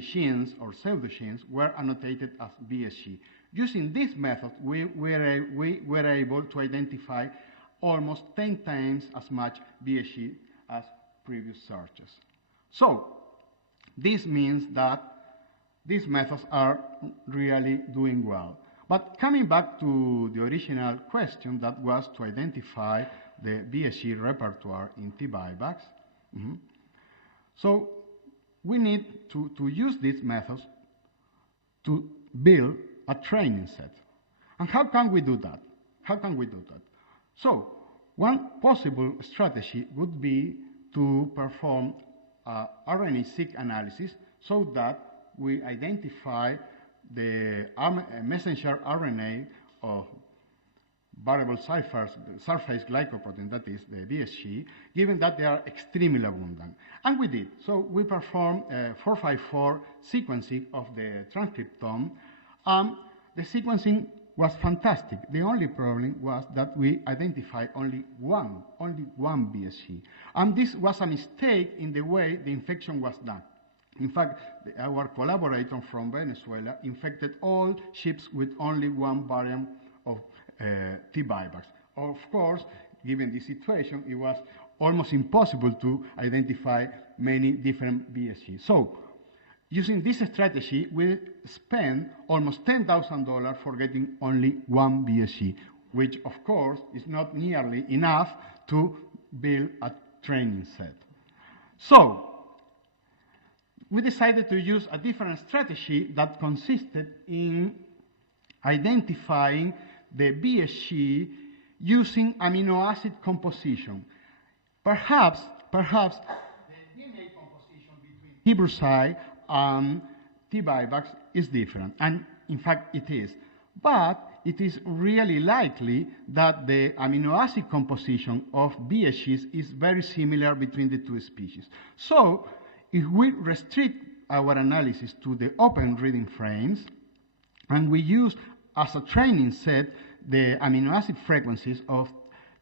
genes or pseudogenes were annotated as BSG. Using this method, we were able to identify almost 10 times as much BSG as previous searches. So, this means that these methods are really doing well. But coming back to the original question, that was to identify the BSG repertoire in T. vivax. So we need to use these methods to build a training set. And how can we do that? So one possible strategy would be to perform RNA-seq analysis so that we identify the messenger RNA of variable surface glycoprotein, that is the BSG, given that they are extremely abundant. And we did. So we performed 454 sequencing of the transcriptome. The sequencing was fantastic. The only problem was that we identified only one BSG. And this was a mistake in the way the infection was done. In fact, our collaborator from Venezuela infected all ships with only one variant of T. vivax. Of course, given this situation, it was almost impossible to identify many different BSGs. So, using this strategy, we spent almost $10,000 for getting only one BSG, which, of course, is not nearly enough to build a training set. So, we decided to use a different strategy that consisted in identifying the BSG using amino acid composition. Perhaps the DNA composition between T. brucei and T. vivax is different, and in fact it is. But it is really likely that the amino acid composition of BHs is very similar between the two species. So if we restrict our analysis to the open reading frames, and we use as a training set the amino acid frequencies of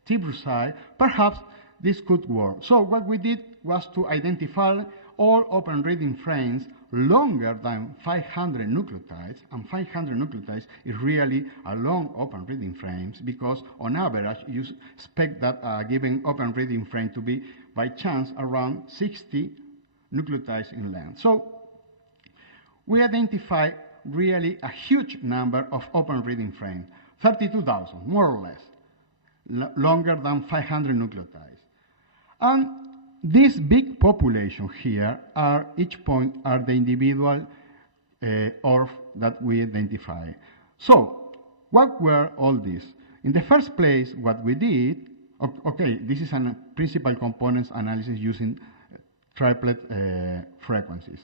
T. brucei, perhaps this could work. So what we did was to identify all open reading frames longer than 500 nucleotides, and 500 nucleotides is really a long open reading frames, because on average you expect that a given open reading frame to be by chance around 60 nucleotides in length. So we identify really a huge number of open reading frames, 32,000 more or less, longer than 500 nucleotides. And this big population here are, each point are the individual ORF that we identify. So what were all these? In the first place, what we did, okay, this is a principal components analysis using triplet frequencies,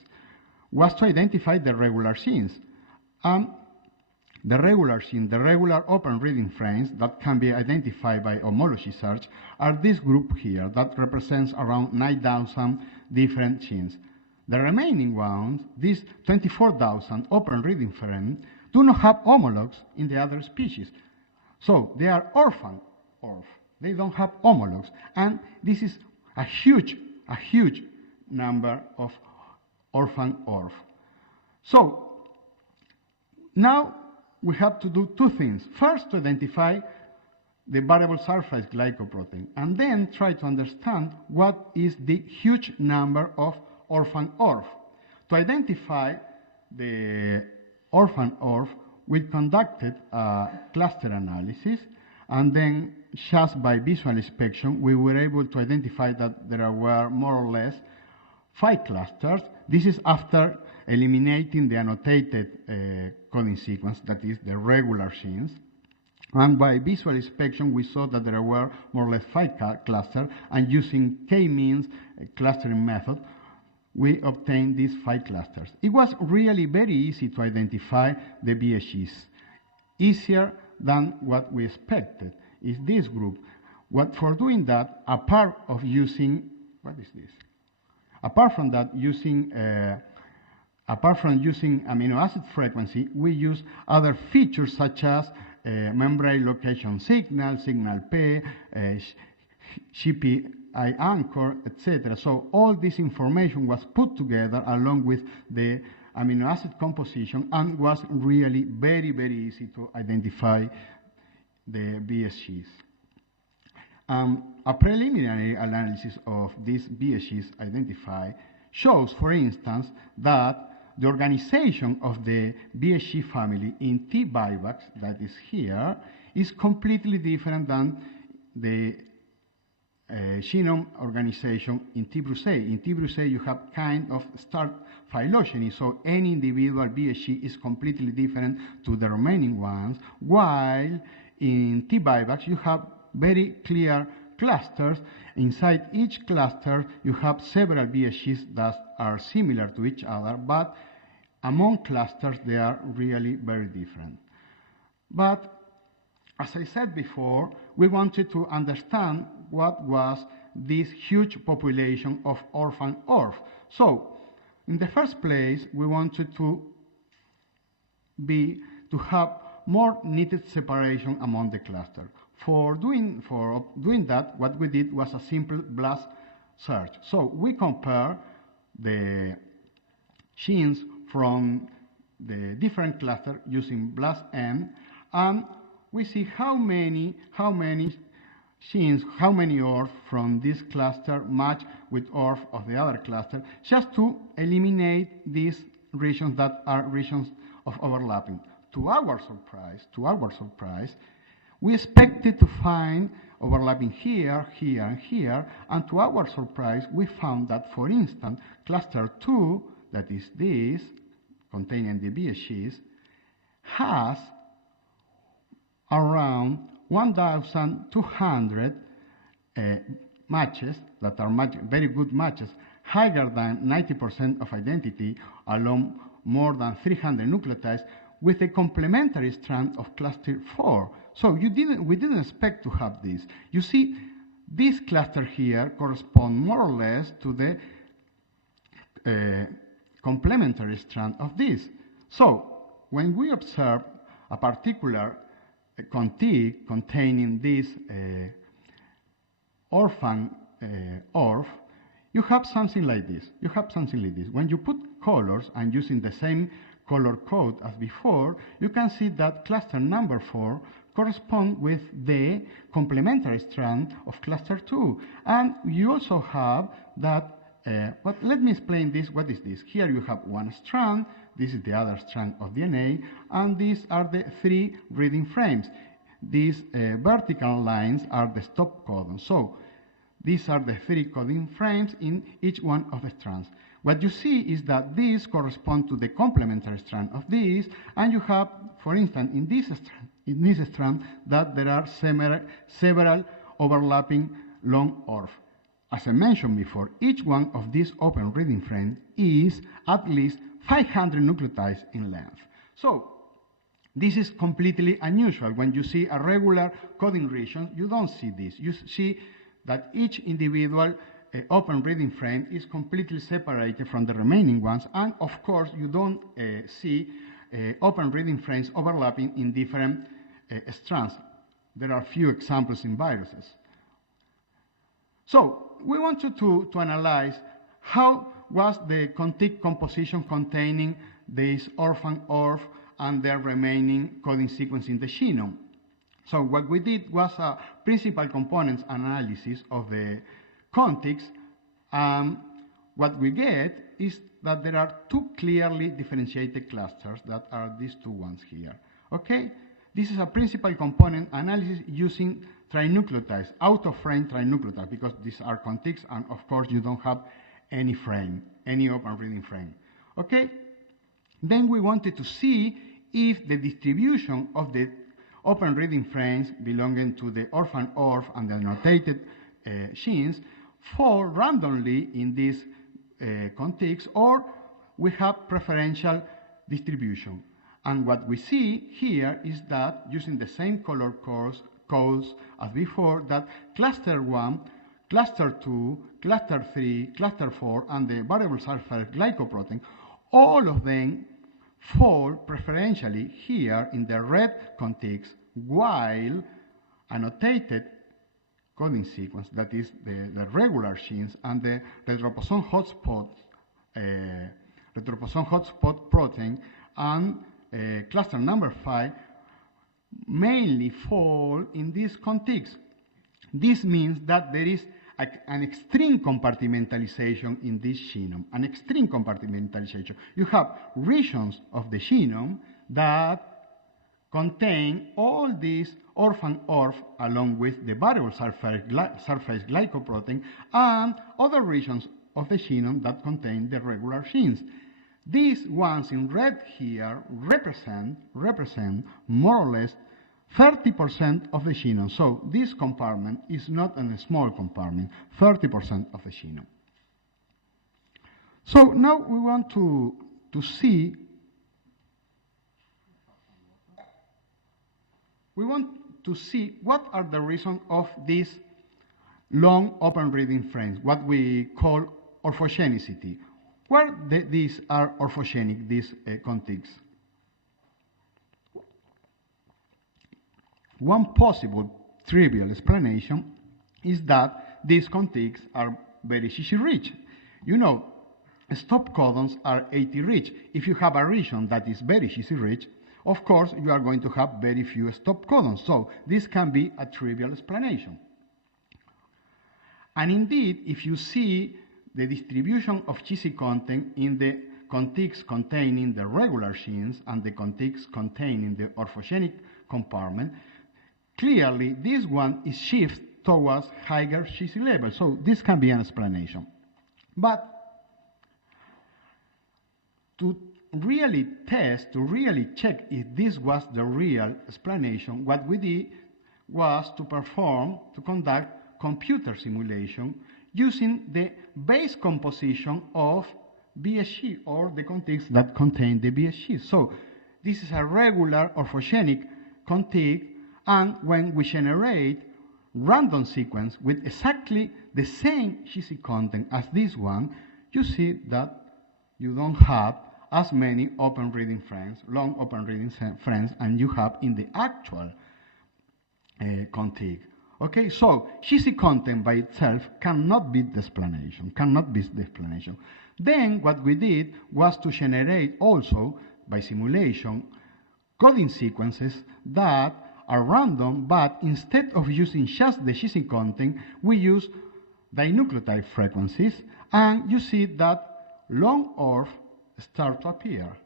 was to identify the regular genes. The regular gene, the regular open reading frames that can be identified by homology search are this group here that represents around 9,000 different genes. The remaining ones, these 24,000 open reading frames, do not have homologs in the other species. So they are orphan ORF. They don't have homologs. And this is a huge number of orphan ORF. So now we have to do two things. First, to identify the variable surface glycoprotein, and then try to understand what is the huge number of orphan ORF. To identify the orphan ORF, we conducted a cluster analysis, and then just by visual inspection, we were able to identify that there were more or less 5 clusters. This is after eliminating the annotated coding sequence, that is the regular genes. And by visual inspection, we saw that there were more or less 5 clusters, and using k-means clustering method, we obtained these 5 clusters. It was really very easy to identify the BHs, easier than what we expected, is this group. For doing that, apart from using amino acid frequency, we use other features such as membrane location signal, signal P, GPI anchor, etc. So all this information was put together along with the amino acid composition, and was really very, very easy to identify the BHs. A preliminary analysis of these BHs identified shows, for instance, that the organization of the BHG family in T. vivax, that is here, is completely different than the genome organization in T. brucei. In T. brucei, you have kind of start phylogeny, so any individual BHG is completely different to the remaining ones, while in T. vivax, you have very clear clusters. Inside each cluster, you have several BHGs that are similar to each other, but among clusters, they are really very different. But as I said before, we wanted to understand what was this huge population of orphan ORF. So, in the first place, we wanted to have more needed separation among the cluster. For doing that, what we did was a simple BLAST search. So we compare the genes from the different clusters using BLAST-M, and we see how many genes, how many ORF from this cluster match with ORF of the other cluster, just to eliminate these regions that are regions of overlapping. To our surprise, we expected to find overlapping here, here, and here, and to our surprise, we found that, for instance, cluster 2, that is this, containing the BHGs, has around 1,200 matches that are very good matches, higher than 90% of identity along more than 300 nucleotides with a complementary strand of cluster 4. So we didn't expect to have this. You see, this cluster here corresponds more or less to the complementary strand of this. So when we observe a particular contig containing this orphan ORF, you have something like this. When you put colors and using the same color code as before, you can see that cluster number 4 corresponds with the complementary strand of cluster 2. And you also have that, but let me explain this. What is this? Here you have one strand, this is the other strand of DNA, and these are the 3 reading frames. These vertical lines are the stop codons. So these are the 3 coding frames in each one of the strands. What you see is that these correspond to the complementary strand of these, and you have, for instance, in this strand that there are several overlapping long ORF. As I mentioned before, each one of these open reading frames is at least 500 nucleotides in length. So this is completely unusual. When you see a regular coding region, you don't see this. You see that each individual open reading frame is completely separated from the remaining ones, and of course you don't see open reading frames overlapping in different strands. There are few examples in viruses. So we wanted to analyze how was the contig composition containing this orphan ORF and their remaining coding sequence in the genome. So what we did was a principal components analysis of the contigs, and what we get is that there are 2 clearly differentiated clusters that are these 2 ones here. Okay? This is a principal component analysis using trinucleotides, out-of-frame trinucleotides, because these are contigs, and of course you don't have any frame, any open reading frame. Okay? Then we wanted to see if the distribution of the open reading frames belonging to the orphan ORF and the annotated genes fall randomly in these contigs, or we have preferential distribution. And what we see here is that, using the same color codes as before, that cluster 1, cluster 2, cluster 3, cluster 4, and the variable sulfur glycoprotein, all of them fall preferentially here in the red contigs, while annotated coding sequence, that is the regular genes and the retroposome hotspot protein and cluster number 5 mainly fall in these contigs. This means that there is an extreme compartmentalization in this genome, an extreme compartmentalization. You have regions of the genome that contain all these orphan ORF along with the variable surface glycoprotein, and other regions of the genome that contain the regular genes. These ones in red here represent more or less 30% of the genome. So this compartment is not a small compartment, 30% of the genome. So now we want to see what are the reasons of these long open reading frames, what we call orthogenicity. Where these are orthogenic, these contigs? One possible trivial explanation is that these contigs are very CC rich. You know, stop codons are 80 rich. If you have a region that is very CC rich, of course, you are going to have very few stop codons. So this can be a trivial explanation. And indeed, if you see the distribution of GC content in the contigs containing the regular genes and the contigs containing the orthogenic compartment, clearly this one is shifted towards higher GC level. So this can be an explanation. But to really test, to really check if this was the real explanation, what we did was to conduct computer simulation using the base composition of BSG, or the contigs that contain the BSG. So this is a regular orthogenic contig, and when we generate random sequence with exactly the same GC content as this one, you see that you don't have as many open reading frames, long open reading frames, and you have in the actual contig. Okay, so GC content by itself cannot be the explanation, Then what we did was to generate also, by simulation, coding sequences that are random, but instead of using just the GC content, we use dinucleotide frequencies, and you see that long ORF start to appear.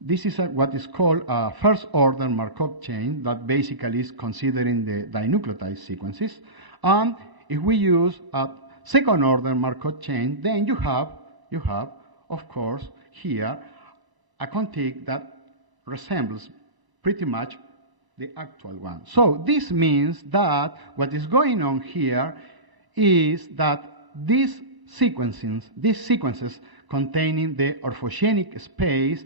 This is what is called a first-order Markov chain that basically is considering the dinucleotide sequences. And if we use a second-order Markov chain, then you have, of course, here a contig that resembles pretty much the actual one. So this means that what is going on here is that these sequences containing the orthogenic space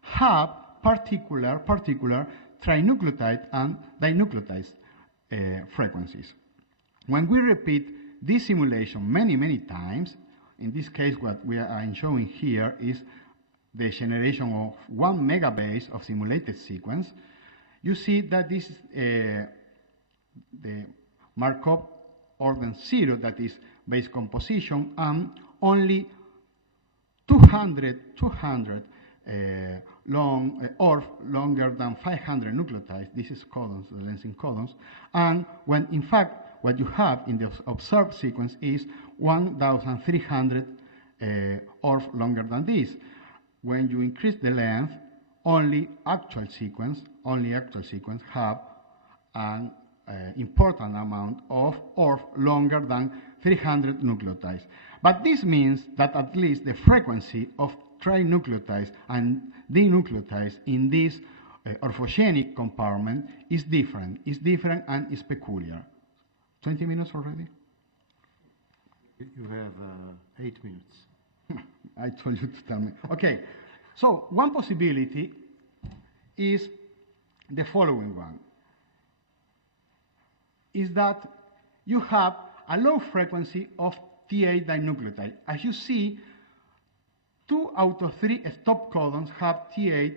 have particular trinucleotide and dinucleotide frequencies. When we repeat this simulation many times, in this case what we are showing here is the generation of 1 megabase of simulated sequence, you see that this is the Markov order 0, that is base composition, and only 200 longer than 500 nucleotides. This is codons, the lensing codons. And when in fact what you have in the observed sequence is 1,300 ORF longer than this. When you increase the length, only actual sequence have an important amount of ORF longer than 300 nucleotides. But this means that at least the frequency of trinucleotides and dinucleotides in this orthogenic compartment is different and is peculiar. 20 minutes already? You have 8 minutes. I told you to tell me. Okay, so one possibility is the following one, is that you have a low frequency of T8 dinucleotide. As you see, 2 out of 3 stop codons have T8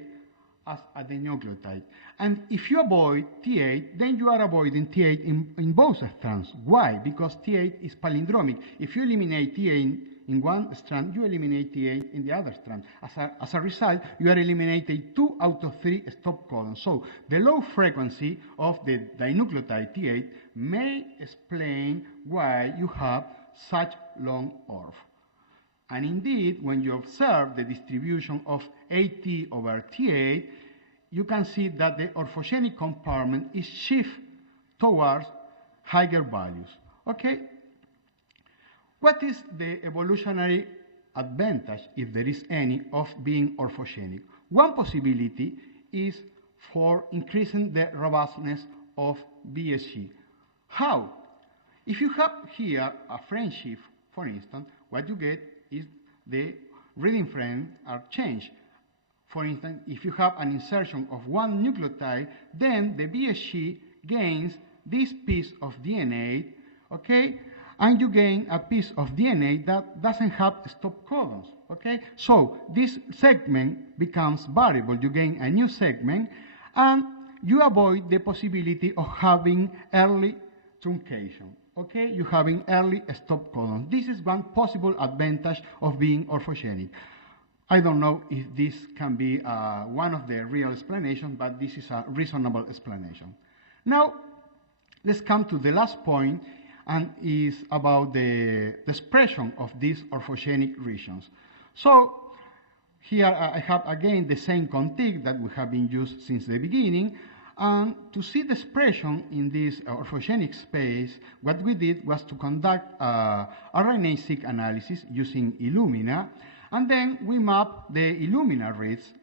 as a dinucleotide. And if you avoid T8, then you are avoiding T8 in both strands. Why? Because T8 is palindromic. If you eliminate T8 in one strand, you eliminate T8 in the other strand. As a result, you are eliminating 2 out of 3 stop codons. So the low frequency of the dinucleotide T8 may explain why you have such long ORF. And indeed, when you observe the distribution of AT over T8, you can see that the orthogenic compartment is shift towards higher values. Okay? What is the evolutionary advantage, if there is any, of being orthogenic? One possibility is for increasing the robustness of BSG. How? If you have here a frame shift, for instance, what you get is the reading frames are changed. For instance, if you have an insertion of one nucleotide, then the BSG gains this piece of DNA, okay? And you gain a piece of DNA that doesn't have stop codons, okay? So this segment becomes variable. You gain a new segment, and you avoid the possibility of having early truncation. Okay, you having early stop codons. This is one possible advantage of being orthogenic. I don't know if this can be one of the real explanations, but this is a reasonable explanation. Now, let's come to the last point, and is about the expression of these orthogenic regions. So here I have again the same contig that we have been used since the beginning. And to see the expression in this orthogenic space, what we did was to conduct RNA-seq analysis using Illumina, and then we mapped the Illumina reads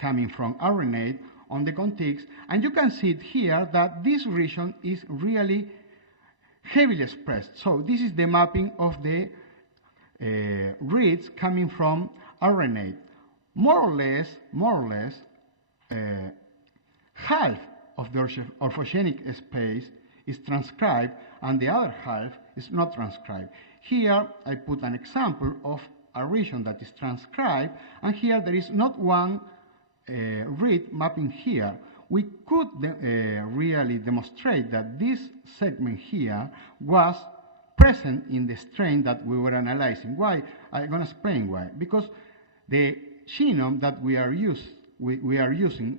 coming from RNA on the contigs, and you can see it here that this region is really heavily expressed. So this is the mapping of the reads coming from RNA. More or less, half of the orthogenic space is transcribed and the other half is not transcribed. Here I put an example of a region that is transcribed, and here there is not one read mapping here. We could really demonstrate that this segment here was present in the strain that we were analyzing. Why? I'm going to explain why. Because the genome that we are using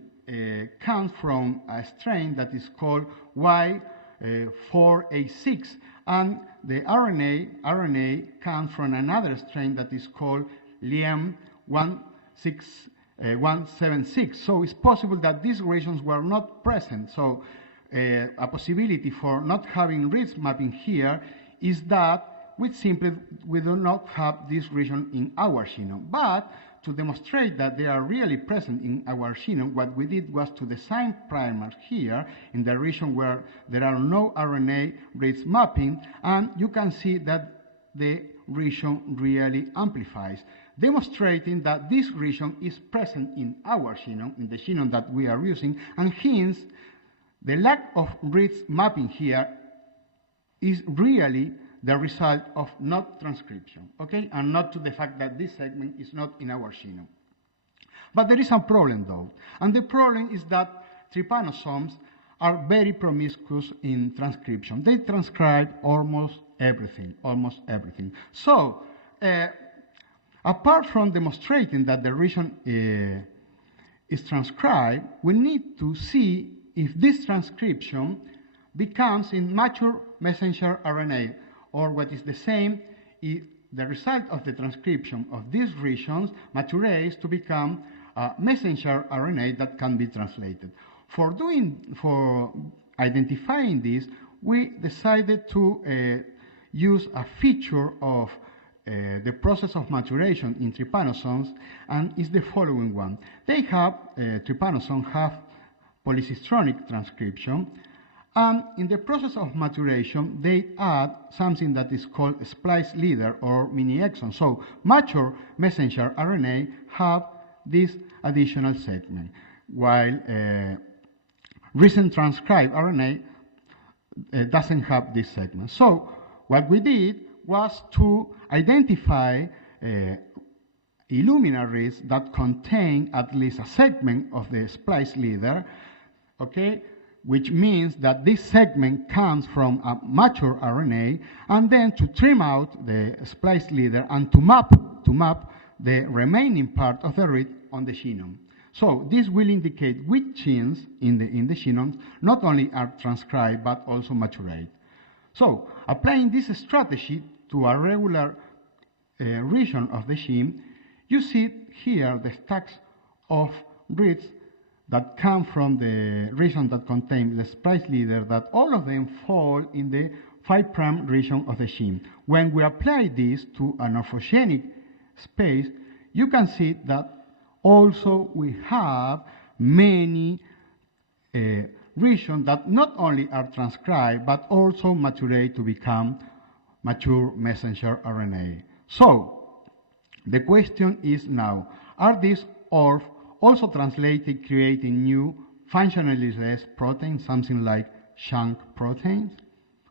comes from a strain that is called Y486, and the RNA comes from another strain that is called LIAM176. So it's possible that these regions were not present. So a possibility for not having reads mapping here is that we do not have this region in our genome. But to demonstrate that they are really present in our genome, what we did was to design primers here in the region where there are no RNA reads mapping, and you can see that the region really amplifies, demonstrating that this region is present in our genome, in the genome that we are using, and hence the lack of reads mapping here is really the result of not transcription, okay, and not to the fact that this segment is not in our genome. But there is a problem, though, and the problem is that trypanosomes are very promiscuous in transcription. They transcribe almost everything. So, apart from demonstrating that the region is transcribed, we need to see if this transcription becomes in mature messenger RNA, or what is the same, if the result of the transcription of these regions maturates to become a messenger RNA that can be translated. For identifying this, we decided to use a feature of the process of maturation in trypanosomes, and is the following one. They have, trypanosomes have polycistronic transcription, and in the process of maturation, they add something that is called a splice leader or mini exon. So mature messenger RNA have this additional segment, while recent transcribed RNA doesn't have this segment. So what we did was to identify illuminaries that contain at least a segment of the splice leader, okay, which means that this segment comes from a mature RNA, and then to trim out the splice leader and to map the remaining part of the read on the genome. So this will indicate which genes in the genome not only are transcribed but also maturate. So applying this strategy to a regular region of the gene, you see here the stacks of reads that come from the region that contains the splice leader, that all of them fall in the 5' region of the gene. When we apply this to an orthogenic space, you can see that also we have many regions that not only are transcribed, but also maturate to become mature messenger RNA. So, the question is now, are these ORF also translated, creating new functionally less proteins, something like shunt proteins?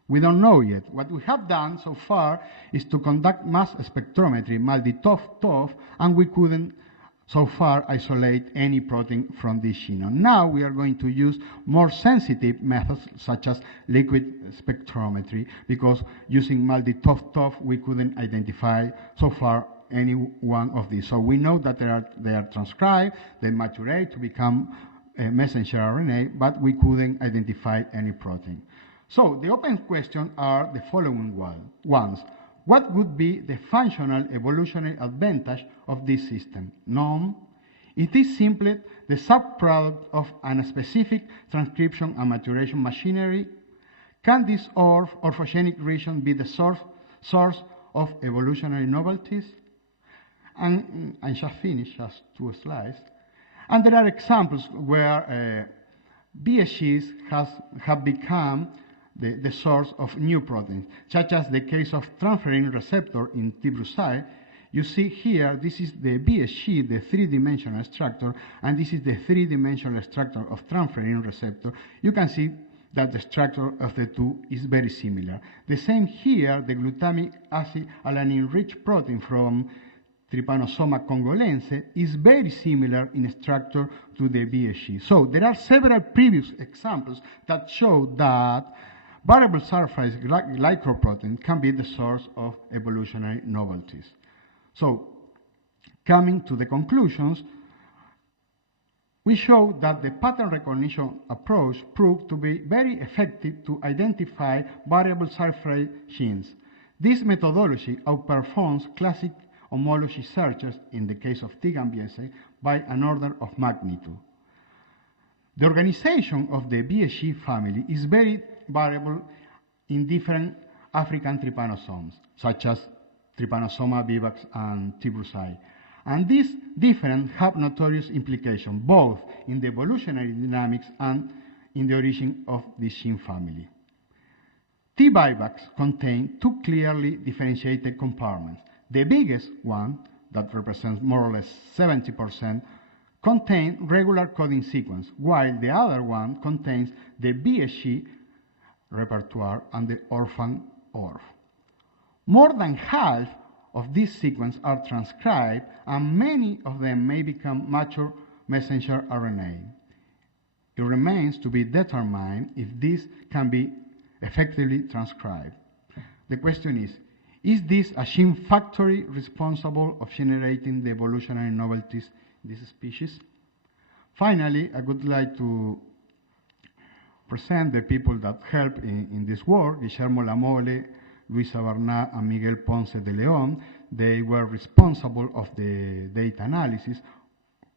We don't know yet. What we have done so far is to conduct mass spectrometry, MALDI-TOF, and we couldn't so far isolate any protein from this genome. Now we are going to use more sensitive methods such as liquid spectrometry, because using MALDI-TOF we couldn't identify so far any one of these. So we know that they are transcribed, they maturate to become a messenger RNA, but we couldn't identify any protein. So the open questions are the following ones. What would be the functional evolutionary advantage of this system? None. It is simply the subproduct of a specific transcription and maturation machinery. Can this orthogenic region be the source of evolutionary novelties? And I shall finish, just 2 slides. And there are examples where BSGs have become the source of new proteins, such as the case of transferrin receptor in T. brucei. You see here, this is the BSG, the three-dimensional structure, and this is the three-dimensional structure of transferrin receptor. You can see that the structure of the two is very similar. The same here, the glutamic acid alanine-rich protein from Trypanosoma congolense is very similar in structure to the BSG. So there are several previous examples that show that variable surface glycoprotein can be the source of evolutionary novelties. So, coming to the conclusions, we show that the pattern recognition approach proved to be very effective to identify variable surface genes. This methodology outperforms classic homology searches in the case of TIG and BSA by an order of magnitude. The organization of the BSG family is very variable in different African trypanosomes, such as Trypanosoma vivax and T. brucei. And these different have notorious implications, both in the evolutionary dynamics and in the origin of this gene family. T. vivax contain two clearly differentiated compartments. The biggest one, that represents more or less 70%, contains regular coding sequence, while the other one contains the BSG repertoire and the orphan ORF. More than half of these sequences are transcribed, and many of them may become mature messenger RNA. It remains to be determined if this can be effectively transcribed. The question is this a gene factory responsible of generating the evolutionary novelties in this species? Finally, I would like to present the people that helped in this work: Guillermo Lamole, Luisa Bernat, and Miguel Ponce de Leon. They were responsible of the data analysis.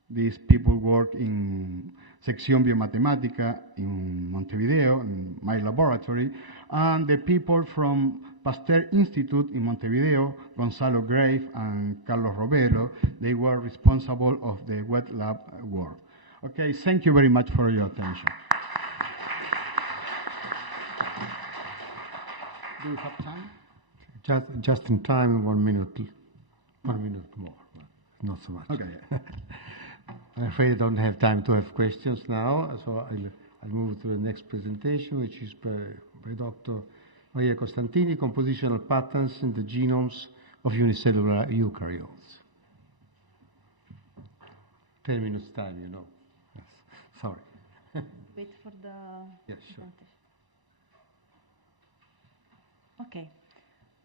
These people work in Sección Biomatemática in Montevideo, in my laboratory, and the people from Pasteur Institute in Montevideo, Gonzalo Grave and Carlos Robelo, they were responsible of the wet lab work. Okay, thank you very much for your attention. Do you have time? Just in time, 1 minute more, but not so much. Okay. I'm afraid I don't have time to have questions now, so I'll move to the next presentation, which is by Dr. Maria Costantini, Compositional Patterns in the Genomes of Unicellular Eukaryotes. 10 minutes time, you know. Yes. Sorry. Wait for the Yes, sure. presentation. Okay.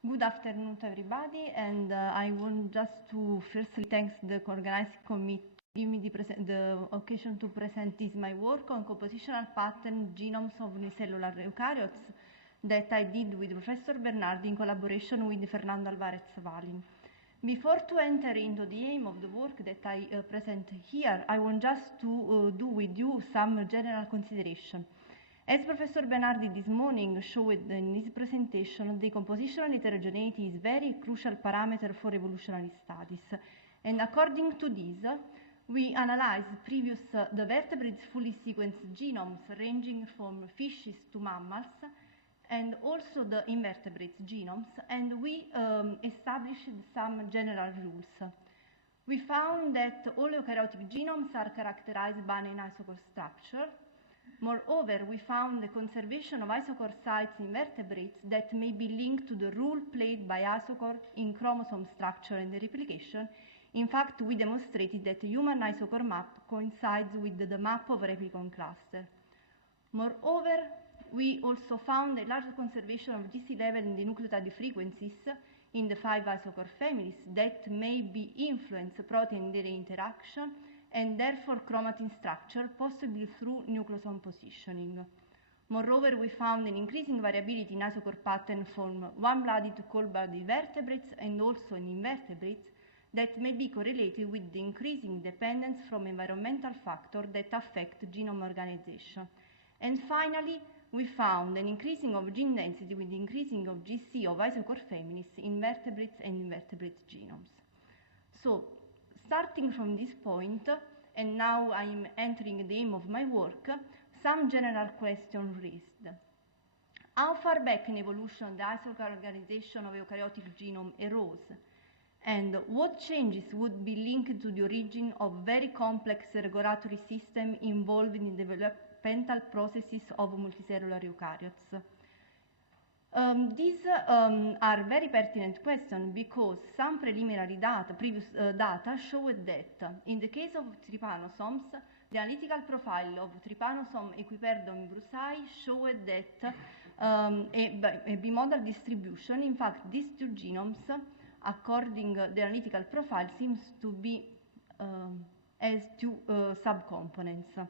Good afternoon to everybody, and I want just to firstly thank the organizing committee to give me the occasion to present my work on compositional pattern genomes of unicellular eukaryotes that I did with Professor Bernardi in collaboration with Fernando Alvarez-Valìn. Before to enter into the aim of the work that I present here, I want just to do with you some general consideration. As Professor Bernardi this morning showed in his presentation, the compositional heterogeneity is a very crucial parameter for evolutionary studies. And according to this, we analyzed the vertebrates fully sequenced genomes ranging from fishes to mammals, and also the invertebrates genomes, and we established some general rules. We found that all eukaryotic genomes are characterized by an isochord structure. Moreover, we found the conservation of isochord sites in vertebrates that may be linked to the role played by isochord in chromosome structure and replication. In fact, we demonstrated that the human isochord map coincides with the map of replicon cluster. Moreover, we also found a large conservation of GC level in the nucleotide frequencies in the 5 isochord families that may be influence protein-DNA interaction and therefore chromatin structure, possibly through nucleosome positioning. Moreover, we found an increasing variability in isochord pattern from warm-blooded to cold-blooded vertebrates and also in invertebrates that may be correlated with the increasing dependence from environmental factors that affect genome organization. And finally, we found an increasing of gene density with the increasing of GC of isochord families in vertebrates and invertebrate genomes. So, starting from this point, and now I'm entering the aim of my work, some general questions raised. how far back in evolution the hierarchical organization of eukaryotic genome arose, and what changes would be linked to the origin of very complex regulatory system involved in developmental processes of multicellular eukaryotes. These are very pertinent questions because some preliminary data, previous data showed that in the case of trypanosomes, the analytical profile of trypanosome equiperdom brucei showed that a bimodal distribution. In fact, these two genomes, according to the analytical profile, seems to be as two subcomponents.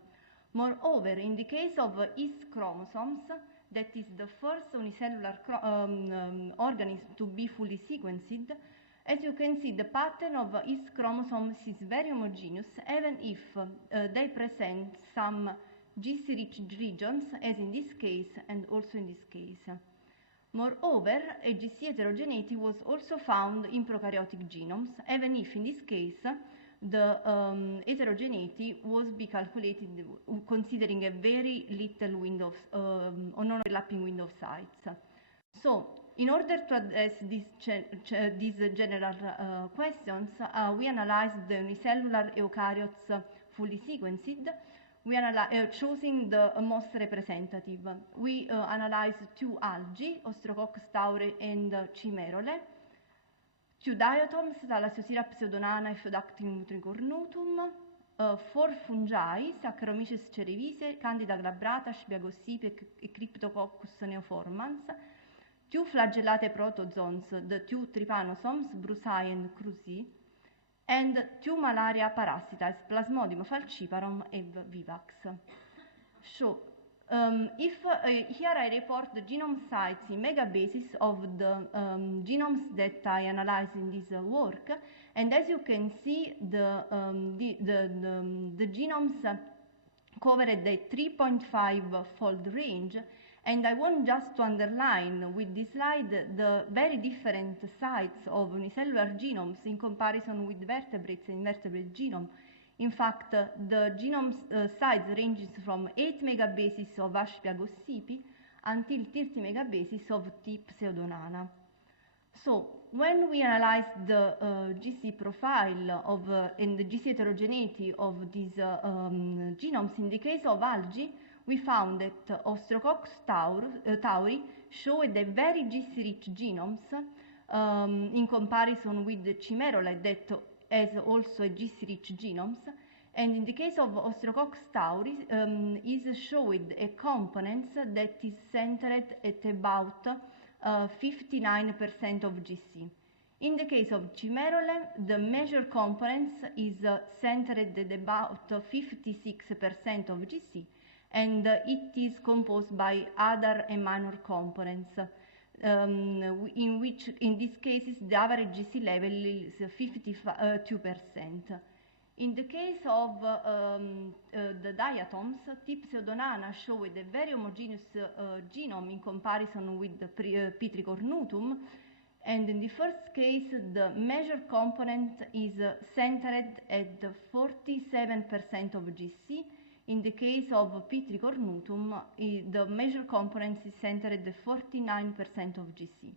Moreover, in the case of Is chromosomes, that is the first unicellular organism to be fully sequenced, as you can see, the pattern of Is chromosomes is very homogeneous, even if they present some GC-rich regions, as in this case and also in this case. Moreover, a GC heterogeneity was also found in prokaryotic genomes, even if in this case the heterogeneity was be calculated considering a very little window of non-overlapping window of sites. So, in order to address these general questions, we analyzed the unicellular eukaryotes fully sequenced. We choosing the most representative. We analyzed two algae, Ostrococcus tauri and Chimerole, two diatoms, Thalassiosira pseudonana e Phaeodactylum tricornutum, 4 fungi, Saccharomyces cerevisiae, Candida glabrata, Scibiagoscipi e Cryptococcus neoformans, two flagellate protozoans, the two trypanosomes, Brucei and Cruzi, and two malaria parasites, Plasmodium falciparum and Vivax. So, here I report the genome sites in megabases of the genomes that I analyzed in this work, and as you can see, the genomes covered a 3.5-fold range, and I want just to underline with this slide the very different sites of unicellular genomes in comparison with vertebrates and invertebrate genome. In fact, the genome size ranges from 8 megabases of Aspiagoscipi until 30 megabases of T. pseudonana. So, when we analyze the GC profile of and the GC heterogeneity of these genomes, in the case of algae, we found that Ostrococcus tauri showed a very GC-rich genomes in comparison with the Chimerole that has also a GC-rich genomes, and in the case of Ostrococcus tauri is showed a components that is centered at about 59% of GC. In the case of Chimerole, the measured components is centered at about 56% of GC, and it is composed by other and minor components, in which, in these cases, the average GC level is 52%. In the case of the diatoms, T. pseudonana showed a very homogeneous genome in comparison with the P. tricornutum, and in the first case, the measured component is centered at 47% of GC. In the case of P. tricornutum, the measured components is centered at 49% of GC.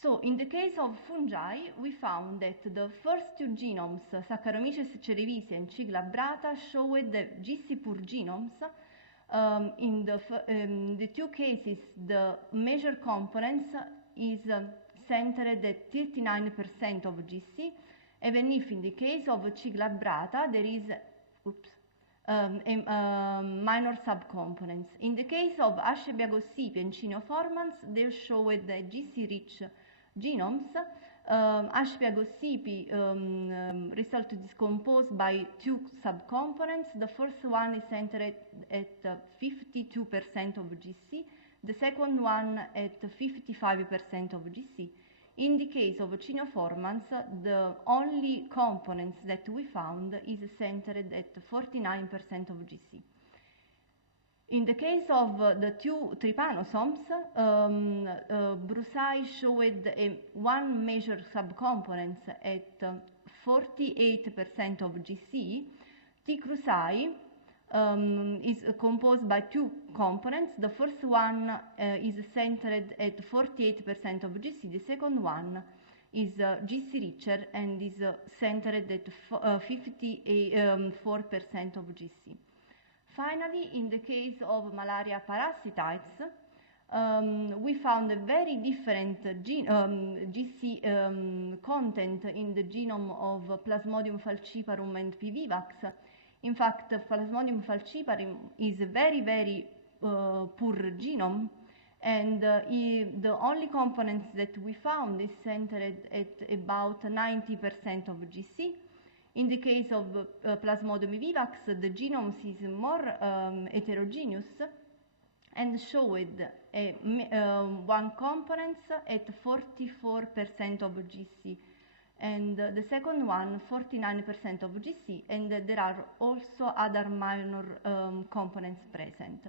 So, in the case of fungi, we found that the first two genomes, Saccharomyces cerevisiae and C. glabrata, showed the GC pur genomes. In the two cases, the measured components is centered at 39% of GC, even if in the case of C. glabrata, there is minor subcomponents. In the case of Ascibiagoscipi and Cinoformans, they showed the GC-rich genomes. Ascibiagoscipi result decomposed by two subcomponents. The first one is centered at 52% of GC, the second one at 55% of GC. In the case of Cinoformans, the only components that we found is centered at 49% of GC. In the case of the two trypanosomes, Brucei showed one measured subcomponents at 48% of GC. T. cruzi is composed by two components. The first one is centered at 48% of GC. The second one is GC richer and is centered at 54% of GC. Finally, in the case of malaria parasitoids, we found a very different GC content in the genome of Plasmodium falciparum and P. vivax. In fact, Plasmodium falciparum is a very, very poor genome, and the only components that we found is centered at about 90% of GC. In the case of Plasmodium vivax, the genome is more heterogeneous and showed one component at 44% of GC, and the second one 49% of GC, and there are also other minor components present.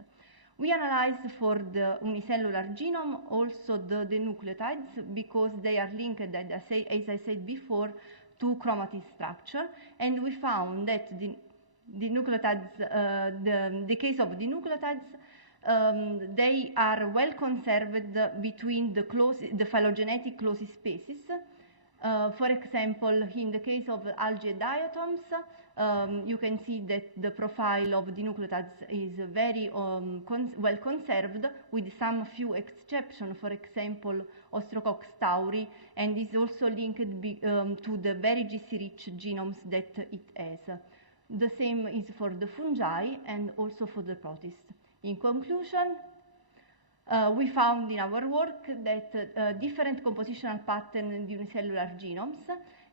We analyzed for the unicellular genome also the nucleotides, because they are linked, as I said before, to chromatin structure, and we found that the nucleotides, the case of the nucleotides, they are well conserved between the phylogenetic closest species. For example, in the case of algae diatoms, you can see that the profile of the nucleotides is very well conserved, with some few exceptions, for example, Ostrococcus tauri, and is also linked to the very GC-rich genomes that it has. The same is for the fungi and also for the protists. In conclusion, we found in our work that different compositional patterns in unicellular genomes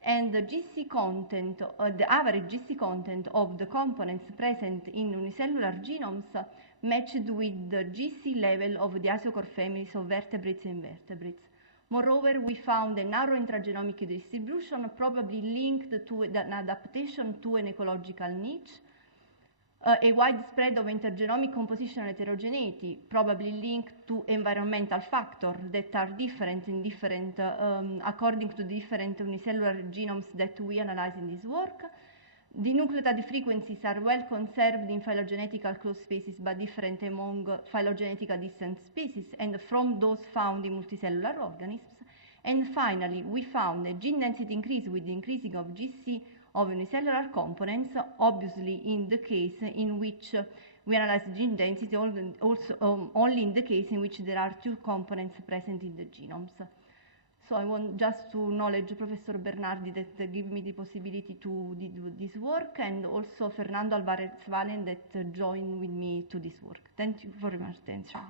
and the GC content, the average GC content of the components present in unicellular genomes matched with the GC level of the isochord families of vertebrates and invertebrates. Moreover, we found a narrow intragenomic distribution, probably linked to an adaptation to an ecological niche, a wide spread of intergenomic composition heterogeneity, probably linked to environmental factors that are different in different, according to different unicellular genomes that we analyze in this work. The nucleotide frequencies are well conserved in phylogenetical close species, but different among phylogenetically distant species, and from those found in multicellular organisms. And finally, we found a gene density increase with the increasing of GC of unicellular components, obviously in the case in which we analyze gene density, also only in the case in which there are two components present in the genomes. So I want just to acknowledge Professor Bernardi that gave me the possibility to do this work, and also Fernando Alvarez-Valìn that joined with me to this work. Thank you very much for attention.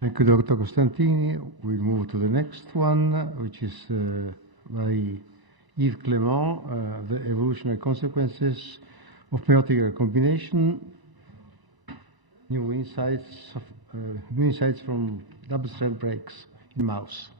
Thank you, Dr. Costantini. We'll move to the next one, which is by Yves Clement, the evolutionary consequences of meiotic recombination, new insights from double-strand breaks in mouse.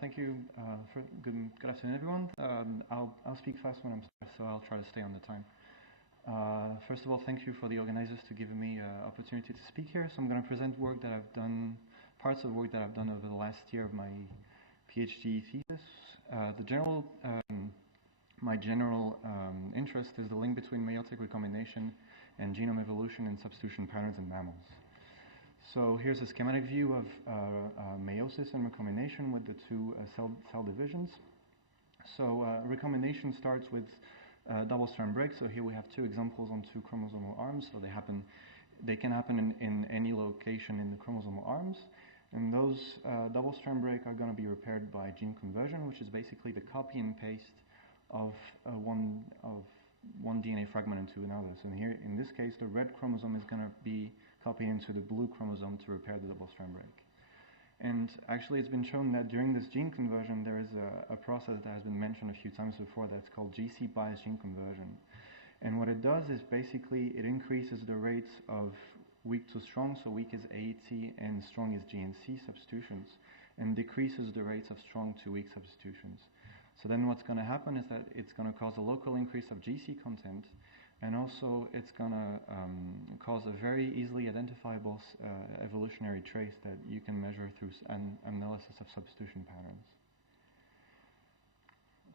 Thank you. Good afternoon, everyone. I'll speak fast when I'm stressed, so I'll try to stay on the time. First of all, thank you for the organizers to give me an opportunity to speak here. So I'm going to present work that I've done, parts of work that I've done over the last year of my PhD thesis. My general interest is the link between meiotic recombination and genome evolution and substitution patterns in mammals. So here's a schematic view of meiosis and recombination with the two cell divisions. So recombination starts with double-strand breaks. So here we have two examples on two chromosomal arms. So they can happen in any location in the chromosomal arms. And those double-strand breaks are going to be repaired by gene conversion, which is basically the copy and paste of one DNA fragment into another. So here, in this case, the red chromosome is going to be copied into the blue chromosome to repair the double-strand break. And actually it's been shown that during this gene conversion there is a process that has been mentioned a few times before that's called GC bias gene conversion. And what it does is basically it increases the rates of weak to strong, so weak is AT and strong is GNC substitutions, and decreases the rates of strong to weak substitutions. So then what's going to happen is that it's going to cause a local increase of GC content, and also it's going to cause a very easily identifiable evolutionary trace that you can measure through an analysis of substitution patterns.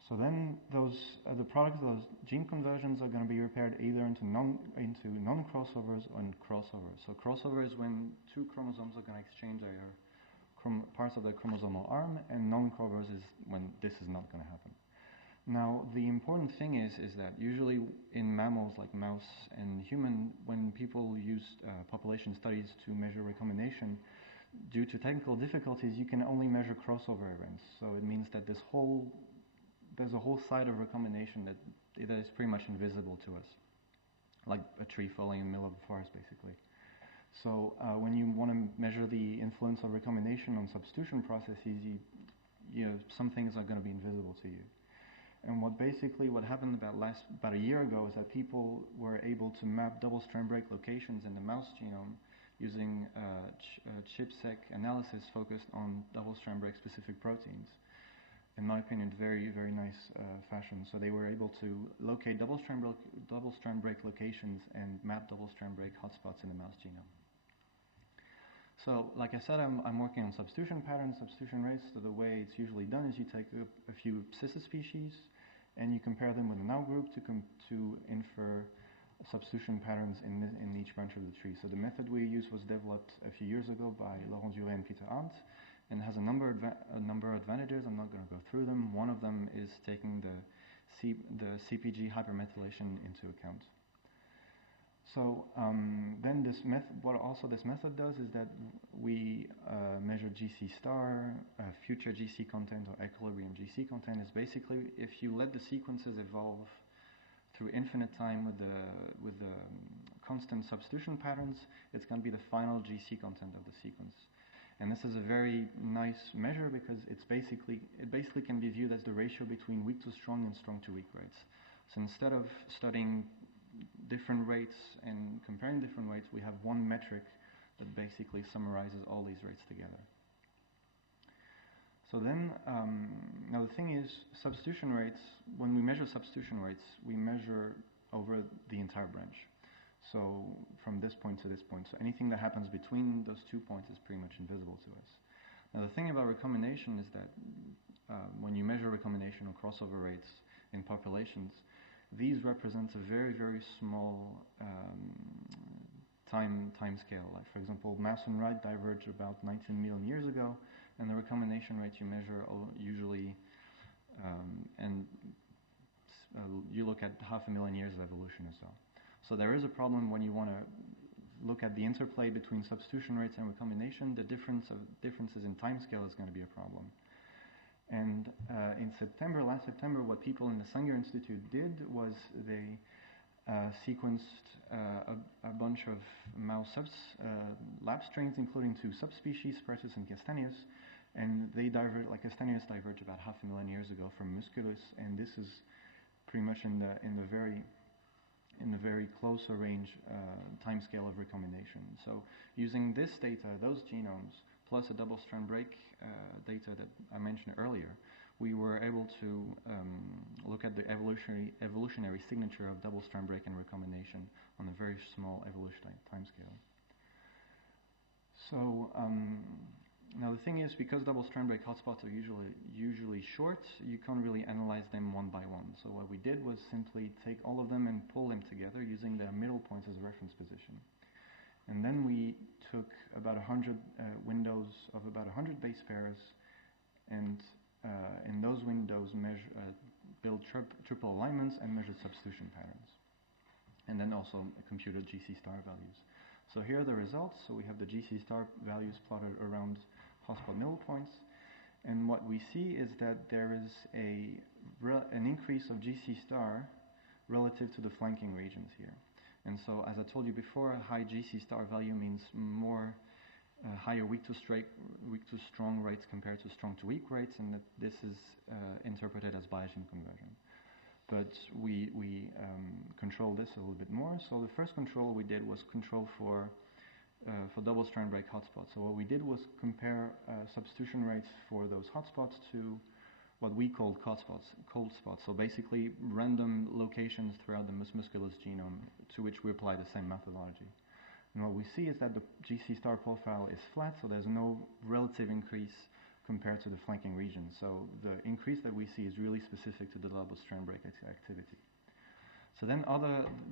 So then the products of those gene conversions are going to be repaired either into non-crossovers or in crossovers. So crossover is when two chromosomes are going to exchange their parts of their chromosomal arm, and non-crossovers is when this is not going to happen. Now, the important thing is that usually in mammals like mouse and human, when people use population studies to measure recombination, due to technical difficulties, you can only measure crossover events. So it means that there's a whole side of recombination that is pretty much invisible to us, like a tree falling in the middle of the forest, basically. So when you want to measure the influence of recombination on substitution processes, some things are going to be invisible to you. And what happened about a year ago is that people were able to map double-strand break locations in the mouse genome using ChIP-seq analysis focused on double-strand break specific proteins. In my opinion, very, very nice fashion. So they were able to locate double-strand break locations and map double-strand break hotspots in the mouse genome. So, like I said, I'm working on substitution patterns, substitution rates. So the way it's usually done is you take a few sister species and you compare them with an outgroup to infer substitution patterns in each branch of the tree. So the method we used was developed a few years ago by Laurent Duret and Peter Arndt, and has a number of advantages. I'm not going to go through them. One of them is taking the CpG hypermethylation into account. So then this method does is that we measure GC star, future GC content, or equilibrium GC content. Is basically if you let the sequences evolve through infinite time with the constant substitution patterns, it's going to be the final GC content of the sequence. And this is a very nice measure because it basically can be viewed as the ratio between weak to strong and strong to weak rates. So instead of studying different rates and comparing different rates, we have one metric that basically summarizes all these rates together. So then, now the thing is, substitution rates, when we measure substitution rates, we measure over the entire branch. So from this point to this point. So anything that happens between those 2 points is pretty much invisible to us. Now the thing about recombination is that when you measure recombination or crossover rates in populations, these represent a very, very small time scale. Like for example, mouse and rat diverged about 19 million years ago, and the recombination rates you measure usually, you look at 500,000 years of evolution or so. So there is a problem when you want to look at the interplay between substitution rates and recombination. The differences in time scale is going to be a problem. And last September, what people in the Sanger Institute did was they sequenced a bunch of mouse lab strains, including 2 subspecies, Spertus and Castaneus, and they Castaneus diverged about 500,000 years ago from Musculus, and this is pretty much in the very closer range time scale of recombination. So using this data, those genomes, plus a double-strand break data that I mentioned earlier, we were able to look at the evolutionary signature of double-strand break and recombination on a very small evolutionary timescale. So now the thing is, because double-strand break hotspots are usually short, you can't really analyze them one by one. So what we did was simply take all of them and pull them together using their middle points as a reference position. And then we took about 100 windows of about 100 base pairs, and in those windows build triple alignments and measured substitution patterns. And then also computed GC star values. So here are the results. So we have the GC star values plotted around hotspot middle points. And what we see is that there is an increase of GC star relative to the flanking regions here. And so, as I told you before, a high GC star value means more higher weak to strong rates compared to strong to weak rates, and that this is interpreted as biogene conversion. But we control this a little bit more. So the first control we did was control for double strand break hotspots. So what we did was compare substitution rates for those hotspots to what we called cold spots. So basically random locations throughout the musculus genome to which we apply the same methodology. And what we see is that the GC star profile is flat, so there's no relative increase compared to the flanking region. So the increase that we see is really specific to the double strand break activity. So then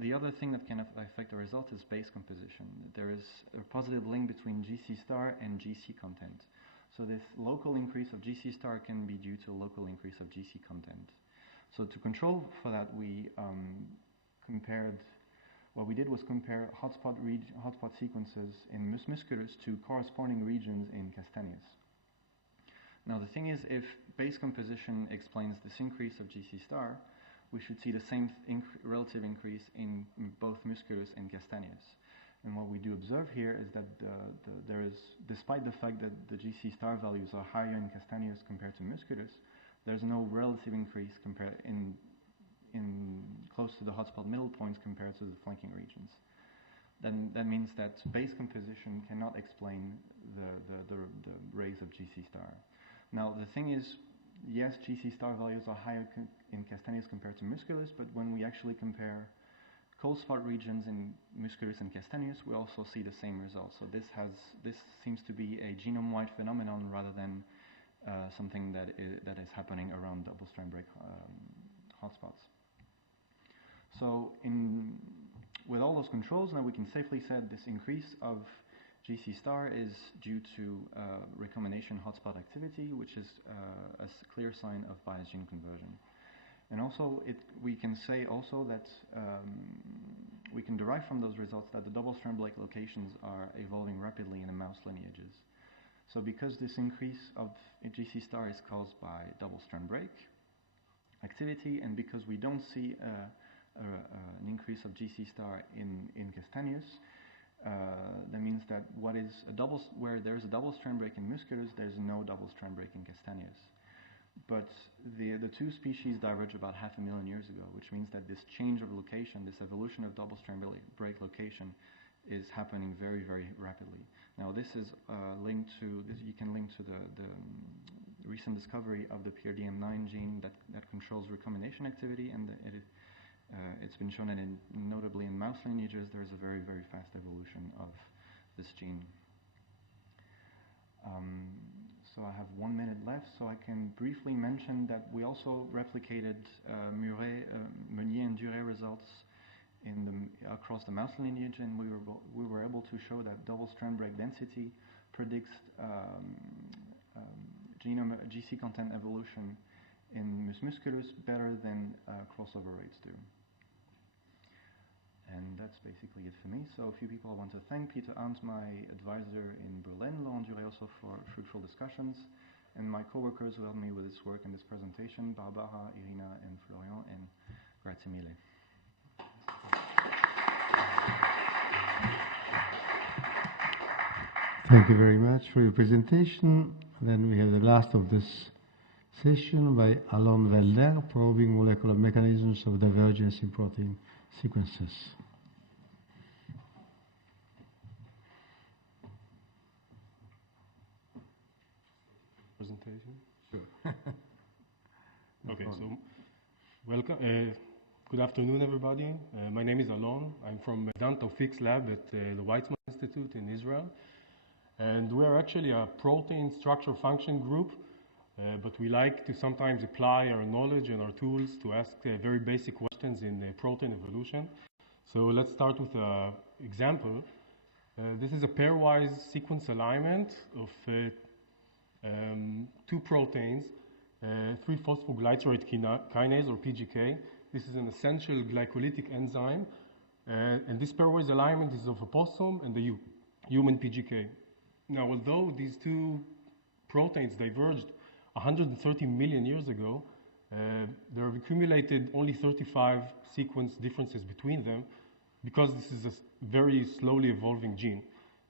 the other thing that can affect the result is base composition. There is a positive link between GC star and GC content. So this local increase of GC star can be due to a local increase of GC content. So to control for that, we what we did was compare hotspot sequences in musculus to corresponding regions in Castaneus. Now the thing is, if base composition explains this increase of GC star, we should see the same relative increase in both musculus and Castaneus. And what we do observe here is that there is, despite the fact that the GC star values are higher in Castaneus compared to musculus, there's no relative increase in close to the hotspot middle points compared to the flanking regions. Then that means that base composition cannot explain the rays of GC star. Now the thing is, yes, GC star values are higher in Castaneus compared to musculus, but when we actually compare cold spot regions in musculus and Castaneus, we also see the same results. So this seems to be a genome-wide phenomenon rather than something that is happening around double strand break hotspots. So with all those controls, now we can safely say this increase of GC star is due to recombination hotspot activity, which is a clear sign of biased gene conversion. And also, we can say also that we can derive from those results that the double strand break locations are evolving rapidly in the mouse lineages. So because this increase of GC star is caused by double strand break activity, and because we don't see an increase of GC star in Castaneus, that means that where there's a double strand break in musculus, there's no double strand break in Castaneus. But the two species diverged about 500,000 years ago, which means that this change of location, this evolution of double strand break location, is happening very, very rapidly. Now this is linked to you can link to the recent discovery of the PRDM9 gene that controls recombination activity, and it's been shown that notably in mouse lineages there's a very, very fast evolution of this gene. So I have 1 minute left, so I can briefly mention that we also replicated Meunier and Duret results across the mouse lineage, and we were able to show that double strand break density predicts genome GC content evolution in mus musculus better than crossover rates do. And that's basically it for me. So a few people I want to thank. Peter Arndt, my advisor in Berlin, Laurent Duret also for fruitful discussions, and my co-workers who helped me with this work and this presentation, Barbara, Irina, and Florian, and grazie mille. Thank you very much for your presentation. Then we have the last of this session by Alon Wellner, probing molecular mechanisms of divergence in protein sequences. Presentation? Sure. Okay, so welcome. Good afternoon, everybody. My name is Alon. I'm from Dan Taufik's lab at the Weizmann Institute in Israel. And we are actually a protein structure function group, but we like to sometimes apply our knowledge and our tools to ask very basic questions in protein evolution. So let's start with an example. This is a pairwise sequence alignment of two proteins, 3-phosphoglycerate kinase or PGK. This is an essential glycolytic enzyme, and this pairwise alignment is of a possum and the human PGK. Now, although these two proteins diverged 130 million years ago, there have accumulated only 35 sequence differences between them because this is a very slowly evolving gene.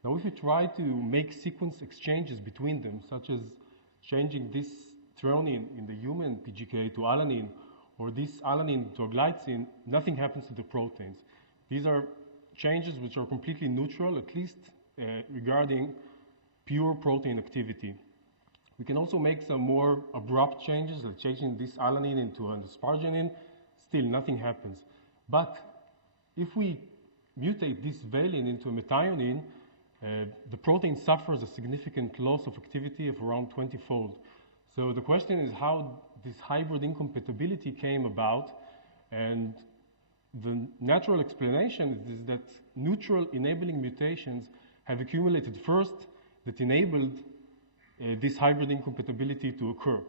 Now, if you try to make sequence exchanges between them, such as changing this threonine in the human PGK to alanine, or this alanine to a glycine, nothing happens to the proteins. These are changes which are completely neutral, at least regarding pure protein activity. We can also make some more abrupt changes, like changing this alanine into an asparagine. Still, nothing happens. But if we mutate this valine into a methionine, the protein suffers a significant loss of activity of around 20-fold. So the question is how this hybrid incompatibility came about, and the natural explanation is that neutral enabling mutations have accumulated first that enabled this hybrid incompatibility to occur.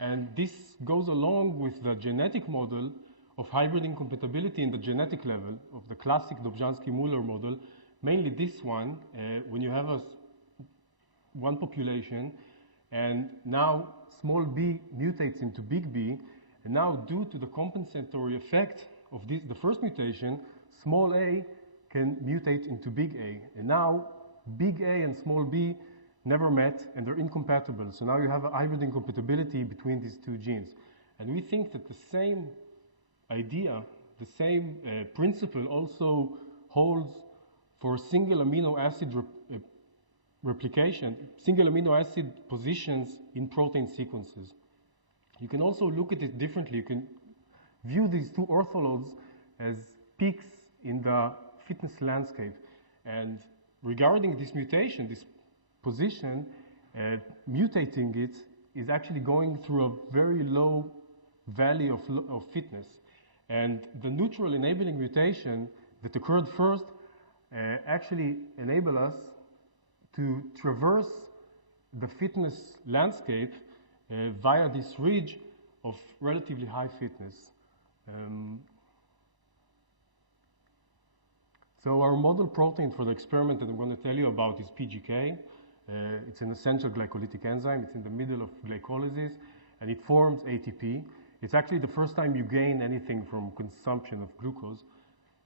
And this goes along with the genetic model of hybrid incompatibility in the genetic level of the classic Dobzhansky-Muller model, mainly this one, when you have one population, and now small b mutates into big B, and now due to the compensatory effect of the first mutation, small a can mutate into big A. And now big A and small b never met, and they're incompatible. So now you have a hybrid incompatibility between these two genes. And we think that the same idea, the same principle also holds for single amino acid replication, single amino acid positions in protein sequences. You can also look at it differently. You can view these two orthologs as peaks in the fitness landscape. And regarding this mutation, this position, mutating it is actually going through a very low valley of fitness. And the neutral enabling mutation that occurred first actually enable us to traverse the fitness landscape via this ridge of relatively high fitness. So our model protein for the experiment that I'm going to tell you about is PGK. It's an essential glycolytic enzyme. It's in the middle of glycolysis, and it forms ATP. It's actually the first time you gain anything from consumption of glucose.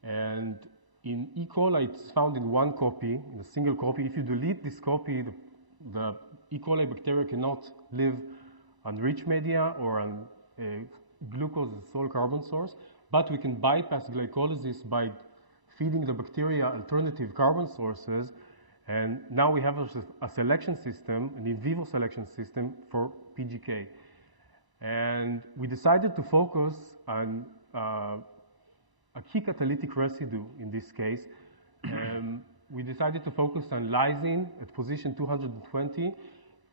And in E. coli, it's found in one copy, in a single copy. If you delete this copy, the E. coli bacteria cannot live on rich media or on glucose as a sole carbon source. But we can bypass glycolysis by feeding the bacteria alternative carbon sources. And now we have a selection system, an in vivo selection system for PGK. And we decided to focus on a key catalytic residue in this case. We decided to focus on lysine at position 220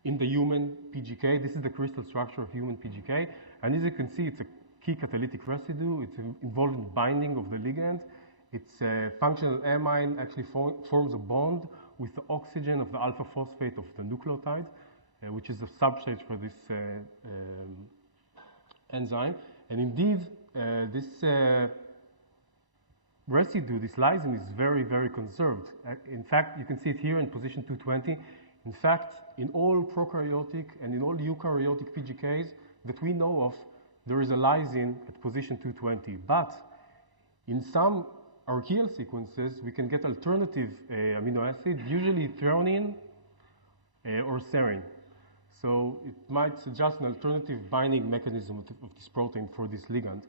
in the human PGK. This is the crystal structure of human PGK. And as you can see, it's a key catalytic residue. It's involved in binding of the ligand. Its functional amine actually forms a bond with the oxygen of the alpha phosphate of the nucleotide, which is a substrate for this enzyme. And indeed, this residue, this lysine, is very, very conserved. In fact, you can see it here in position 220. In fact, in all prokaryotic and in all eukaryotic PGKs that we know of, there is a lysine at position 220. But in some archaeal sequences, we can get alternative amino acid, usually threonine or serine. So it might suggest an alternative binding mechanism of this protein for this ligand.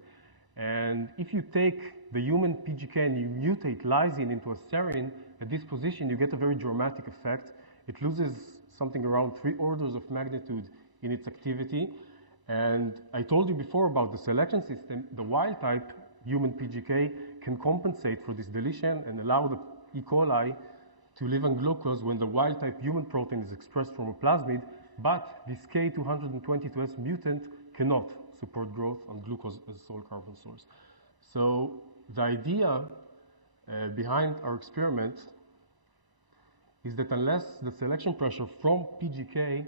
And if you take the human PGK and you mutate lysine into a serine, at this position you get a very dramatic effect. It loses something around 3 orders of magnitude in its activity. And I told you before about the selection system. The wild type human PGK can compensate for this deletion and allow the E. coli to live on glucose when the wild type human protein is expressed from a plasmid, but this K222S mutant cannot support growth on glucose as a sole carbon source. So the idea behind our experiment is that unless the selection pressure from PGK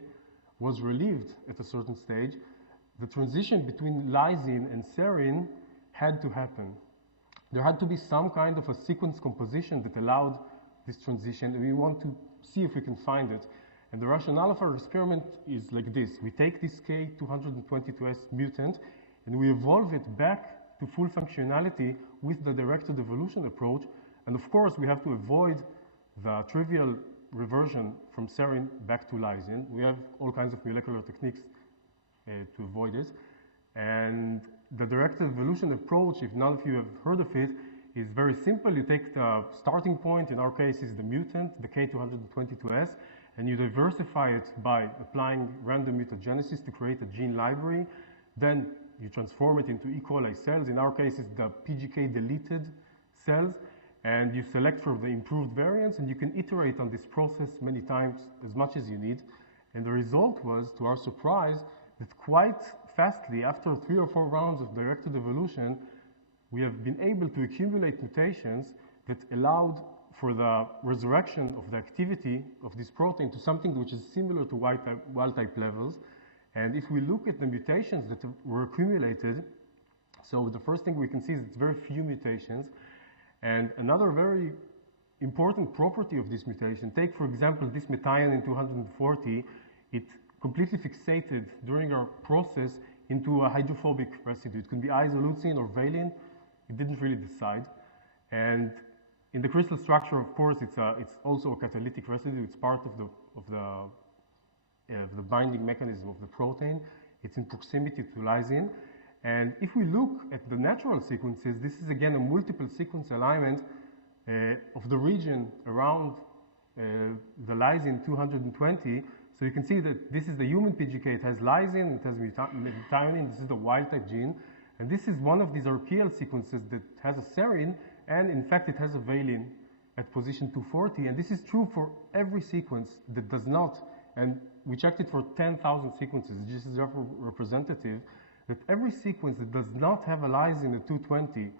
was relieved at a certain stage, the transition between lysine and serine had to happen. There had to be some kind of a sequence composition that allowed this transition, and we want to see if we can find it. And the rationale of our experiment is like this. We take this K222S mutant and we evolve it back to full functionality with the directed evolution approach, And of course, we have to avoid the trivial reversion from serine back to lysine. We have all kinds of molecular techniques to avoid it. And the directed evolution approach, if none of you have heard of it, is very simple. You take the starting point, in our case is the mutant, the K222S, and you diversify it by applying random mutagenesis to create a gene library. Then you transform it into E. coli cells. In our case, it's the PGK deleted cells. And you select for the improved variants, and you can iterate on this process many times, as much as you need. And the result was, to our surprise, that quite fastly, after 3 or 4 rounds of directed evolution, we have been able to accumulate mutations that allowed for the resurrection of the activity of this protein to something which is similar to wild-type levels. And if we look at the mutations that were accumulated, so the first thing we can see is it's very few mutations. And another very important property of this mutation, take for example this methionine 240, it completely fixated during our process into a hydrophobic residue. It could be isoleucine or valine. It didn't really decide. And in the crystal structure, of course, it's also a catalytic residue. It's part of the binding mechanism of the protein. It's in proximity to lysine. And if we look at the natural sequences, this is again a multiple sequence alignment of the region around the lysine 220. So you can see that this is the human PGK. It has lysine, it has methionine. This is the wild-type gene. And this is one of these archaeal sequences that has a serine, and in fact it has a valine at position 240. And this is true for every sequence that does not, and we checked it for 10,000 sequences. This is therefore representative, that every sequence that does not have a lysine at 220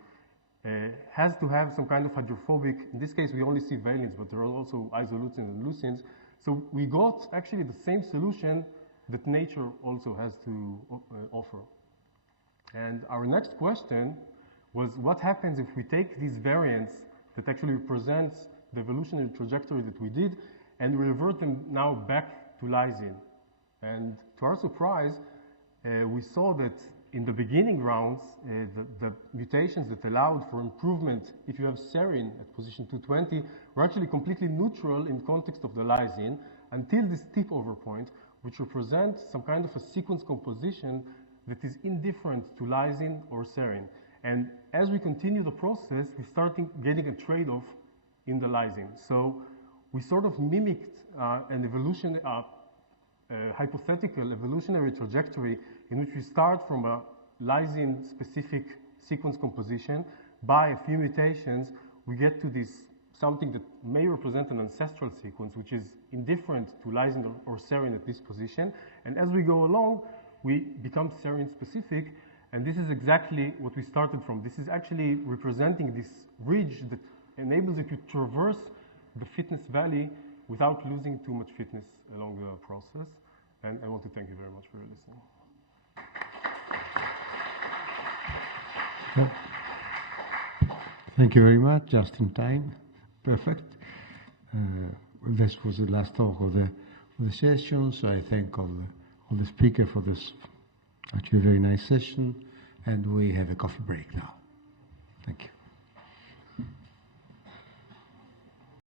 has to have some kind of hydrophobic. In this case, we only see valines, but there are also isoleucines and leucines. So we got actually the same solution that nature also has to offer. And our next question was, what happens if we take these variants that actually represents the evolutionary trajectory that we did and revert them now back to lysine? And to our surprise, we saw that in the beginning rounds, the mutations that allowed for improvement, if you have serine at position 220, were actually completely neutral in context of the lysine until this tip-over point, which represents some kind of a sequence composition that is indifferent to lysine or serine. And as we continue the process, we start getting a trade-off in the lysine. So we sort of mimicked an evolution, hypothetical evolutionary trajectory in which we start from a lysine-specific sequence composition. By a few mutations, we get to this something that may represent an ancestral sequence, which is indifferent to lysine or serine at this position. And as we go along, we become serine-specific, and this is exactly what we started from. This is actually representing this ridge that enables you to traverse the fitness valley without losing too much fitness along the process. And I want to thank you very much for listening. Thank you very much, just in time. Perfect. Well, this was the last talk of the session, so I thank all the speakers for this actually very nice session, and we have a coffee break now. Thank you.